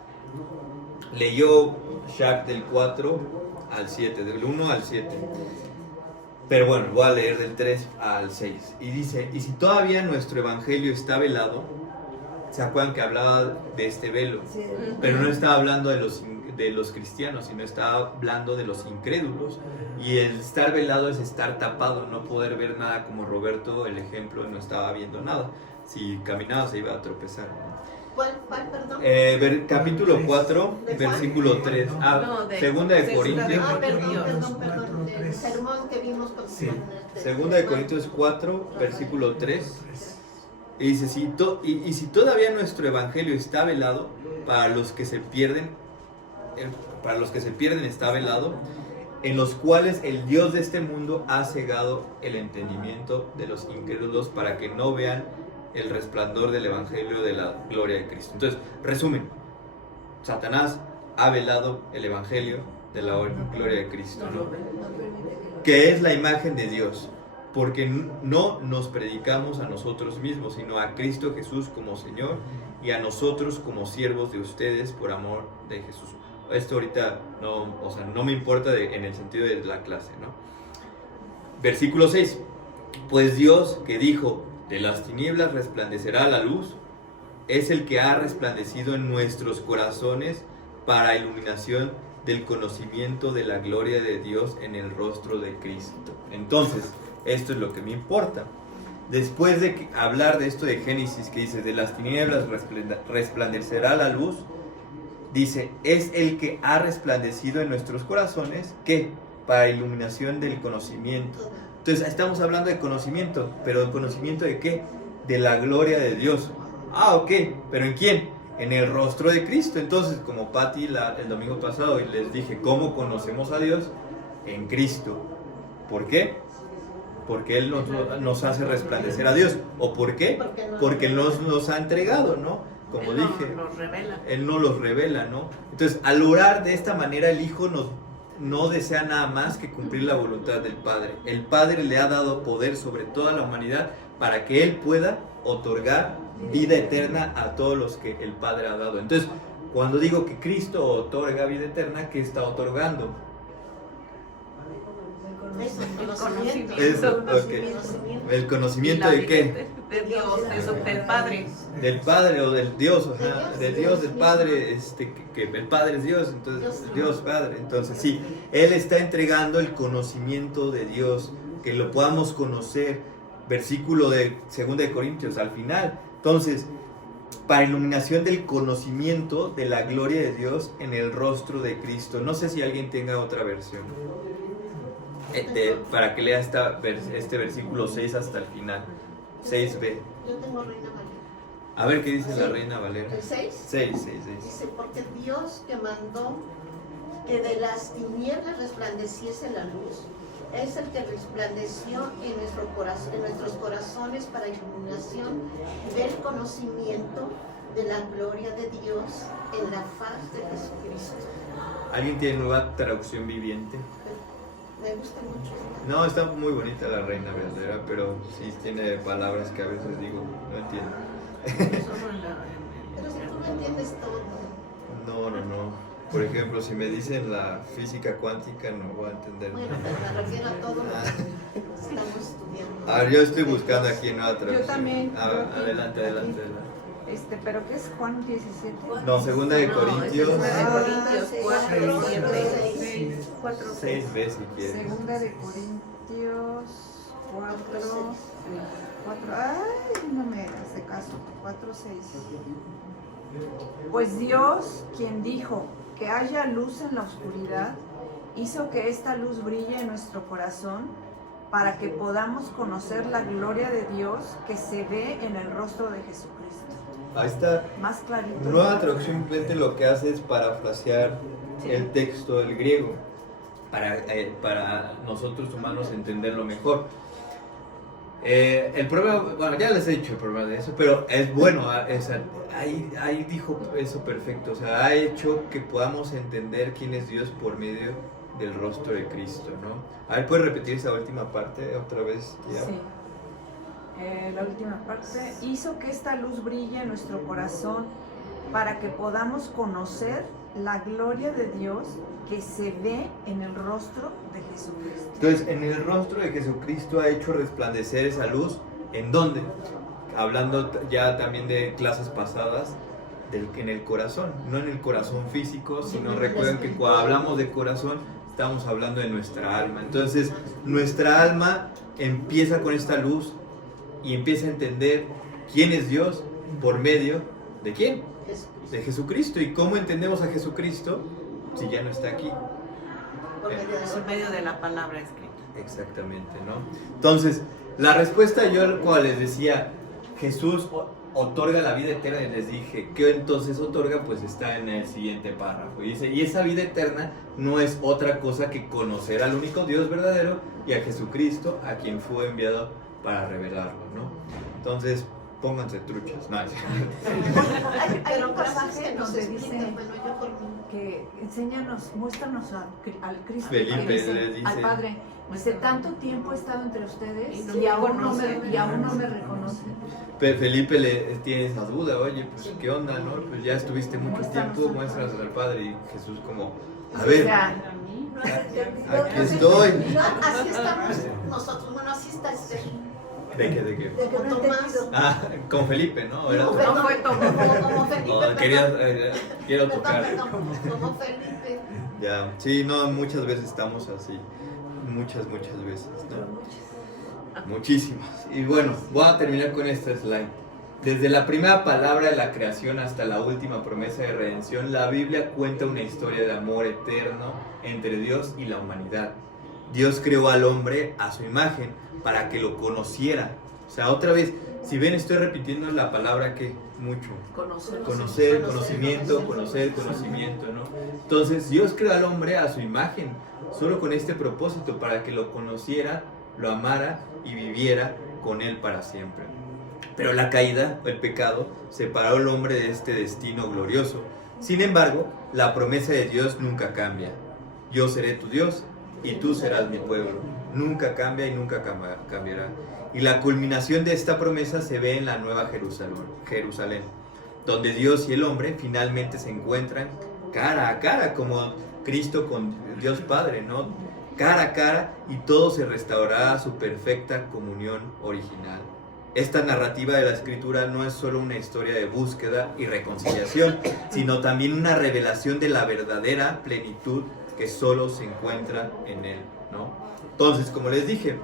Leyó Shaq del 4 al 7, del 1 al 7. Pero bueno, voy a leer del 3 al 6. Y dice, y si todavía nuestro evangelio está velado, ¿se acuerdan que hablaba de este velo? Sí. Pero no estaba hablando de los cristianos, sino estaba hablando de los incrédulos. Y el estar velado es estar tapado, no poder ver nada, como Roberto, el ejemplo, no estaba viendo nada. Si caminaba se iba a tropezar, ¿no? ¿Cuál, perdón? Capítulo 4, ¿De Juan? versículo 3. No, Segunda de Corintios. Perdón. El sermón que vimos con Segunda de Corintios 4, versículo 3. Y dice, si todavía nuestro evangelio está velado, para los que se pierden, para los que se pierden está velado, en los cuales el Dios de este mundo ha cegado el entendimiento de los incrédulos para que no vean el resplandor del evangelio de la gloria de Cristo. Entonces, resumen, Satanás ha velado el evangelio de la gloria de Cristo, ¿no? Que es la imagen de Dios, porque no nos predicamos a nosotros mismos, sino a Cristo Jesús como Señor y a nosotros como siervos de ustedes por amor de Jesús. Esto ahorita no me importa en el sentido de la clase, ¿no? Versículo 6. Pues Dios que dijo, de las tinieblas resplandecerá la luz, es el que ha resplandecido en nuestros corazones para iluminación del conocimiento de la gloria de Dios en el rostro de Cristo. Entonces, esto es lo que me importa. Después de hablar de esto de Génesis, que dice, de las tinieblas resplandecerá la luz, dice, es el que ha resplandecido en nuestros corazones, ¿qué? Para iluminación del conocimiento. Entonces, estamos hablando de conocimiento, pero ¿de conocimiento de qué? De la gloria de Dios. Ah, ok, ¿pero en quién? En el rostro de Cristo. Entonces, como Pati el domingo pasado, y les dije, ¿cómo conocemos a Dios? En Cristo. ¿Por qué? Porque Él nos hace resplandecer a Dios. ¿O por qué? Porque Él nos ha entregado, ¿no? Como Él dije, los revela. Él no los revela, ¿no? Entonces, al orar de esta manera, el Hijo no desea nada más que cumplir la voluntad del Padre. El Padre le ha dado poder sobre toda la humanidad para que Él pueda otorgar vida eterna a todos los que el Padre ha dado. Entonces, cuando digo que Cristo otorga vida eterna, ¿qué está otorgando? Eso, El conocimiento. Eso, ok. ¿El conocimiento de qué? De Dios, del Padre. Del Padre o del Dios, del Dios, del Padre, que el Padre es Dios, entonces Dios Padre. Entonces sí, Él está entregando el conocimiento de Dios, que lo podamos conocer. Versículo de 2 de Corintios al final. Entonces, para iluminación del conocimiento de la gloria de Dios en el rostro de Cristo. No sé si alguien tenga otra versión. Para que lea este versículo 6 hasta el final. 6b. Yo tengo Reina Valera. A ver qué dice la Reina Valera. ¿El 6? 6. Dice, porque Dios que mandó que de las tinieblas resplandeciese la luz, es el que resplandeció en nuestros corazones para iluminación del conocimiento de la gloria de Dios en la faz de Jesucristo. ¿Alguien tiene nueva traducción viviente? Me gusta mucho. No, está muy bonita la Reina Valera, pero sí tiene palabras que a veces digo, no entiendo. Pero si tú no entiendes todo. No. Por ejemplo, si me dicen la física cuántica, no voy a entender. Bueno, pero me refiero a todo lo que estamos estudiando. A ver, yo estoy buscando aquí nueva traducción. Yo también. Adelante. ¿Pero qué es Juan 17? No, 2 de Corintios. 2 de Corintios 4, 7, 6b si quieres. Segunda de Corintios 4. Ay, no me hace caso. 4, 6. Pues Dios, quien dijo que haya luz en la oscuridad, hizo que esta luz brille en nuestro corazón para que podamos conocer la gloria de Dios que se ve en el rostro de Jesucristo. Ahí está. Más clarito. Nueva traducción viviente lo que hace es parafrasear el texto del griego para nosotros humanos entenderlo mejor. El problema, bueno, ya les he dicho el problema de eso, pero es bueno, ahí dijo eso perfecto, o sea, ha hecho que podamos entender quién es Dios por medio del rostro de Cristo, ¿no? A ver, ¿puedes repetir esa última parte otra vez? ¿Ya? Sí. La última parte. Hizo que esta luz brille en nuestro corazón para que podamos conocer la gloria de Dios que se ve en el rostro de Jesucristo. Entonces, en el rostro de Jesucristo ha hecho resplandecer esa luz. ¿En dónde? Hablando ya también de clases pasadas, en el corazón, no en el corazón físico, sino recuerden que cuando hablamos de corazón, estamos hablando de nuestra alma. Entonces, nuestra alma empieza con esta luz y empieza a entender quién es Dios por medio de quién, de Jesucristo. ¿Y cómo entendemos a Jesucristo si ya no está aquí? Por medio de la palabra escrita. Exactamente, ¿no? Entonces, la respuesta yo, cual les decía, Jesús otorga la vida eterna, y les dije, ¿qué entonces otorga? Pues está en el siguiente párrafo. Y dice, y esa vida eterna no es otra cosa que conocer al único Dios verdadero y a Jesucristo, a quien fue enviado para revelarlo, ¿no? Entonces, pónganse truchas. No, Hay Pero un gracias pasaje que nos donde explica, dice bueno, yo por mí. que enséñanos, muéstranos al Cristo, Felipe que dice, le dice, al Padre, dice, tanto tiempo he estado entre ustedes Y no y me aún no conocen. me reconocen. Felipe le tiene esa duda, oye, pues qué onda, ¿no? Pues ya estuviste mucho Muéstranos tiempo, al muéstranos al Padre. Y Jesús como, a O ver, sea, A mí, No sé, aquí estoy. Así estamos nosotros, bueno, así está este. ¿De qué? ¿De qué? de que no he Tomás. entendido. Ah, con Felipe, ¿no? Era No, tu- perdón, fue Tomás. como Felipe. No, perdón. quiero Perdón, tocar. perdón, como Felipe. Ya, sí, no, muchas veces estamos así. Muchas veces, ¿no? Muchísimas. Y bueno, voy a terminar con esta slide. Desde la primera palabra de la creación hasta la última promesa de redención, la Biblia cuenta una historia de amor eterno entre Dios y la humanidad. Dios creó al hombre a su imagen para que lo conociera. O sea, otra vez, si ven, estoy repitiendo la palabra que mucho. Conocer, conocimiento, ¿no? Entonces, Dios creó al hombre a su imagen, solo con este propósito, para que lo conociera, lo amara y viviera con él para siempre. Pero la caída, el pecado, separó al hombre de este destino glorioso. Sin embargo, la promesa de Dios nunca cambia. Yo seré tu Dios y tú serás mi pueblo. Nunca cambia y nunca cambiará. Y la culminación de esta promesa se ve en la Nueva Jerusalén, donde Dios y el hombre finalmente se encuentran cara a cara, como Cristo con Dios Padre, ¿no? Cara a cara, y todo se restaurará a su perfecta comunión original. Esta narrativa de la Escritura no es solo una historia de búsqueda y reconciliación, sino también una revelación de la verdadera plenitud que solo se encuentra en Él, ¿no? Entonces, como les dije,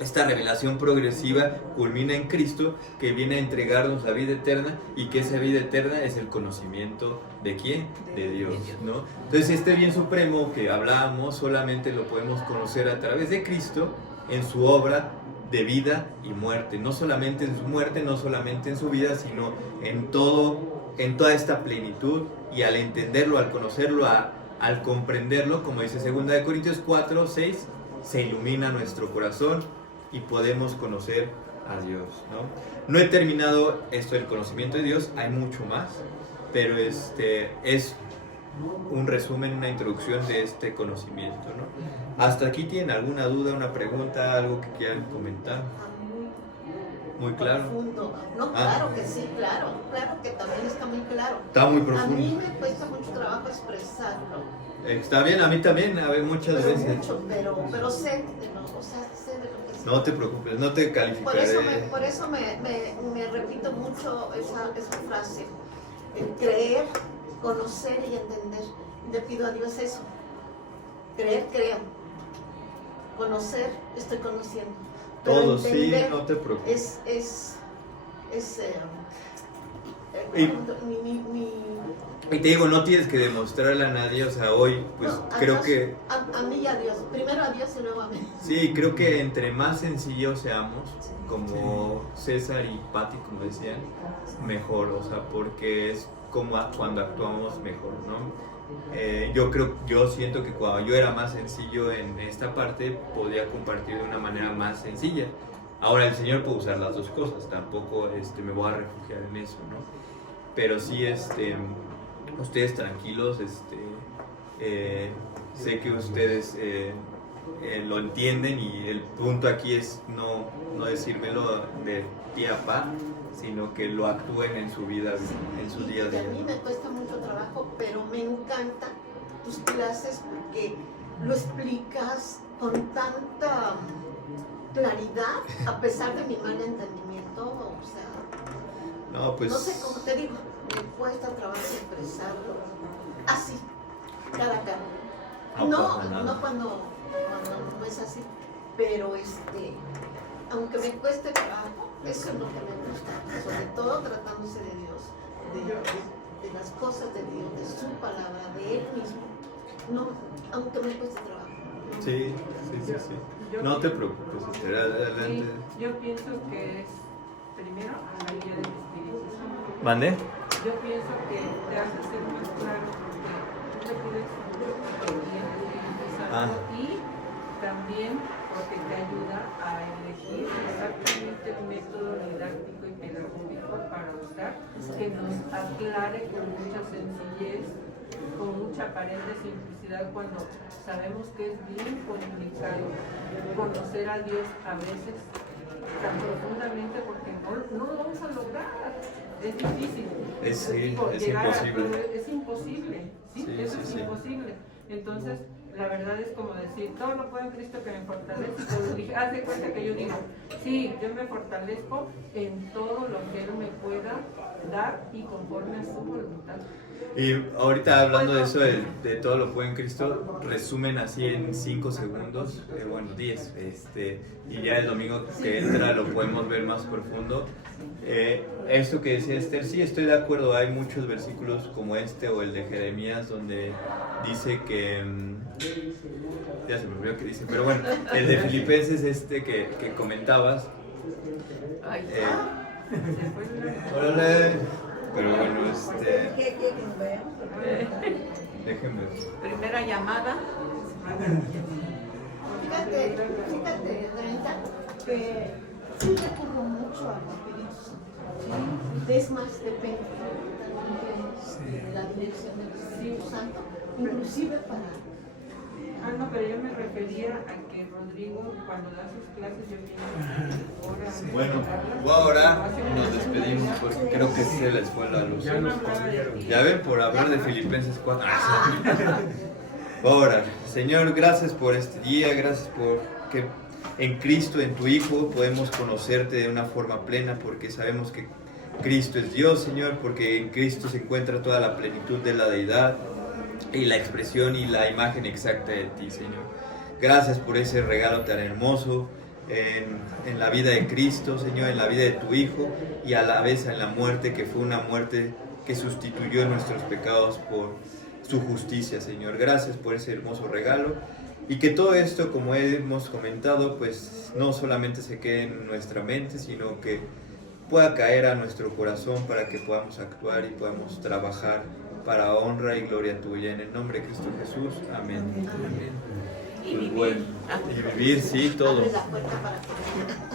esta revelación progresiva culmina en Cristo, que viene a entregarnos la vida eterna, y que esa vida eterna es el conocimiento ¿de quién? De Dios, ¿no? Entonces, este bien supremo que hablábamos solamente lo podemos conocer a través de Cristo en su obra de vida y muerte, no solamente en su muerte, no solamente en su vida, sino en toda esta plenitud. Y al entenderlo, al conocerlo, al comprenderlo, como dice 2 Corintios 4:6, se ilumina nuestro corazón y podemos conocer a Dios, ¿no? No he terminado esto del conocimiento de Dios, hay mucho más, pero es un resumen, una introducción de este conocimiento, ¿no? ¿Hasta aquí tienen alguna duda, una pregunta, algo que quieran comentar? Muy claro. Profundo. No, claro que sí, claro que también está muy claro. Está muy A mí profundo. me cuesta mucho trabajo expresarlo. Está bien, a mí también, a ver, muchas Pero veces. mucho, pero sé de lo que sé. No te preocupes, no te calificaré. Por eso me repito mucho esa frase. El creer, conocer y entender. Le pido a Dios eso. Creer, creo. Conocer, estoy conociendo. Pero Todo, sí, entender no te preocupes. Y te digo, no tienes que demostrarle a nadie, o sea, hoy, pues no, creo Dios, que... A mí y a Dios. Primero a Dios y luego a mí. Sí, creo que entre más sencillos seamos, como César y Patti, como decían, mejor, o sea, porque es como cuando actuamos mejor, ¿no? Yo siento que cuando yo era más sencillo en esta parte, podía compartir de una manera más sencilla. Ahora el Señor puede usar las dos cosas, tampoco me voy a refugiar en eso, ¿no? Pero sí, ustedes tranquilos, sé que ustedes lo entienden, y el punto aquí es no decírmelo de pie a pa, sino que lo actúen en su vida, en su día a día. A mí me cuesta mucho trabajo, pero me encantan tus clases porque lo explicas con tanta claridad, a pesar de mi mal entendimiento, o sea, No, pues... no sé cómo te digo, me cuesta trabajo expresarlo así, cara a cara. No cuando no es así, pero aunque me cueste trabajo, eso es lo que me gusta, sobre todo tratándose de Dios, de las cosas de Dios, de su palabra, de Él mismo. No, aunque me cueste trabajo. Sí. No te preocupes, adelante. Sí, yo pienso que primero, la guía del Espíritu Santo. ¿Mande? Yo pienso que te hace ser más claro porque tú le pides por guía del Espíritu Santo y también porque te ayuda a elegir exactamente el método didáctico y pedagógico para usar, que nos aclare con mucha sencillez, con mucha aparente simplicidad, cuando sabemos que es bien complicado conocer a Dios a veces tan profundamente, porque no lo vamos a lograr, es difícil. Es llegar imposible. Es imposible, ¿sí? Sí, Eso sí, es sí. imposible. Entonces, la verdad es como decir, todo lo puedo en Cristo que me fortalece. Como dije, haz de cuenta que yo digo, sí, yo me fortalezco en todo lo que Él me pueda dar y conforme a su voluntad. Y ahorita hablando de eso, de todo lo puede en Cristo, resumen así en 5 segundos, bueno, 10, y ya el domingo que entra lo podemos ver más profundo. Esto que decía Esther, sí, estoy de acuerdo, hay muchos versículos como este o el de Jeremías donde dice que, ya se me olvidó que dice, pero bueno, el de Filipenses que comentabas, Ay, órale, pero bueno, ¿Qué nos veamos? déjenme ver. primera llamada. Fíjate, Brenda, que sí recurro mucho al Espíritu Santo. Es más, depende totalmente de la dirección del Espíritu Santo, inclusive para... No, pero yo me refería a que Rodrigo, cuando da sus clases, yo pienso Bueno, ahora nos despedimos porque creo que se les fue la luz. Ya nos corrieron. Ya ven, por hablar de Filipenses 4. Ahora, Señor, gracias por este día, gracias por que en Cristo, en tu Hijo, podemos conocerte de una forma plena, porque sabemos que Cristo es Dios, Señor, porque en Cristo se encuentra toda la plenitud de la deidad y la expresión y la imagen exacta de ti, Señor. Gracias por ese regalo tan hermoso en la vida de Cristo, Señor, en la vida de tu Hijo, y a la vez en la muerte, que fue una muerte que sustituyó nuestros pecados por su justicia, Señor. Gracias por ese hermoso regalo, y que todo esto, como hemos comentado, pues no solamente se quede en nuestra mente, sino que pueda caer a nuestro corazón para que podamos actuar y podamos trabajar para honra y gloria tuya. En el nombre de Cristo Jesús. Amén. Amén. Y vivir. Bueno, y vivir, sí, todo. Abre la puerta para que...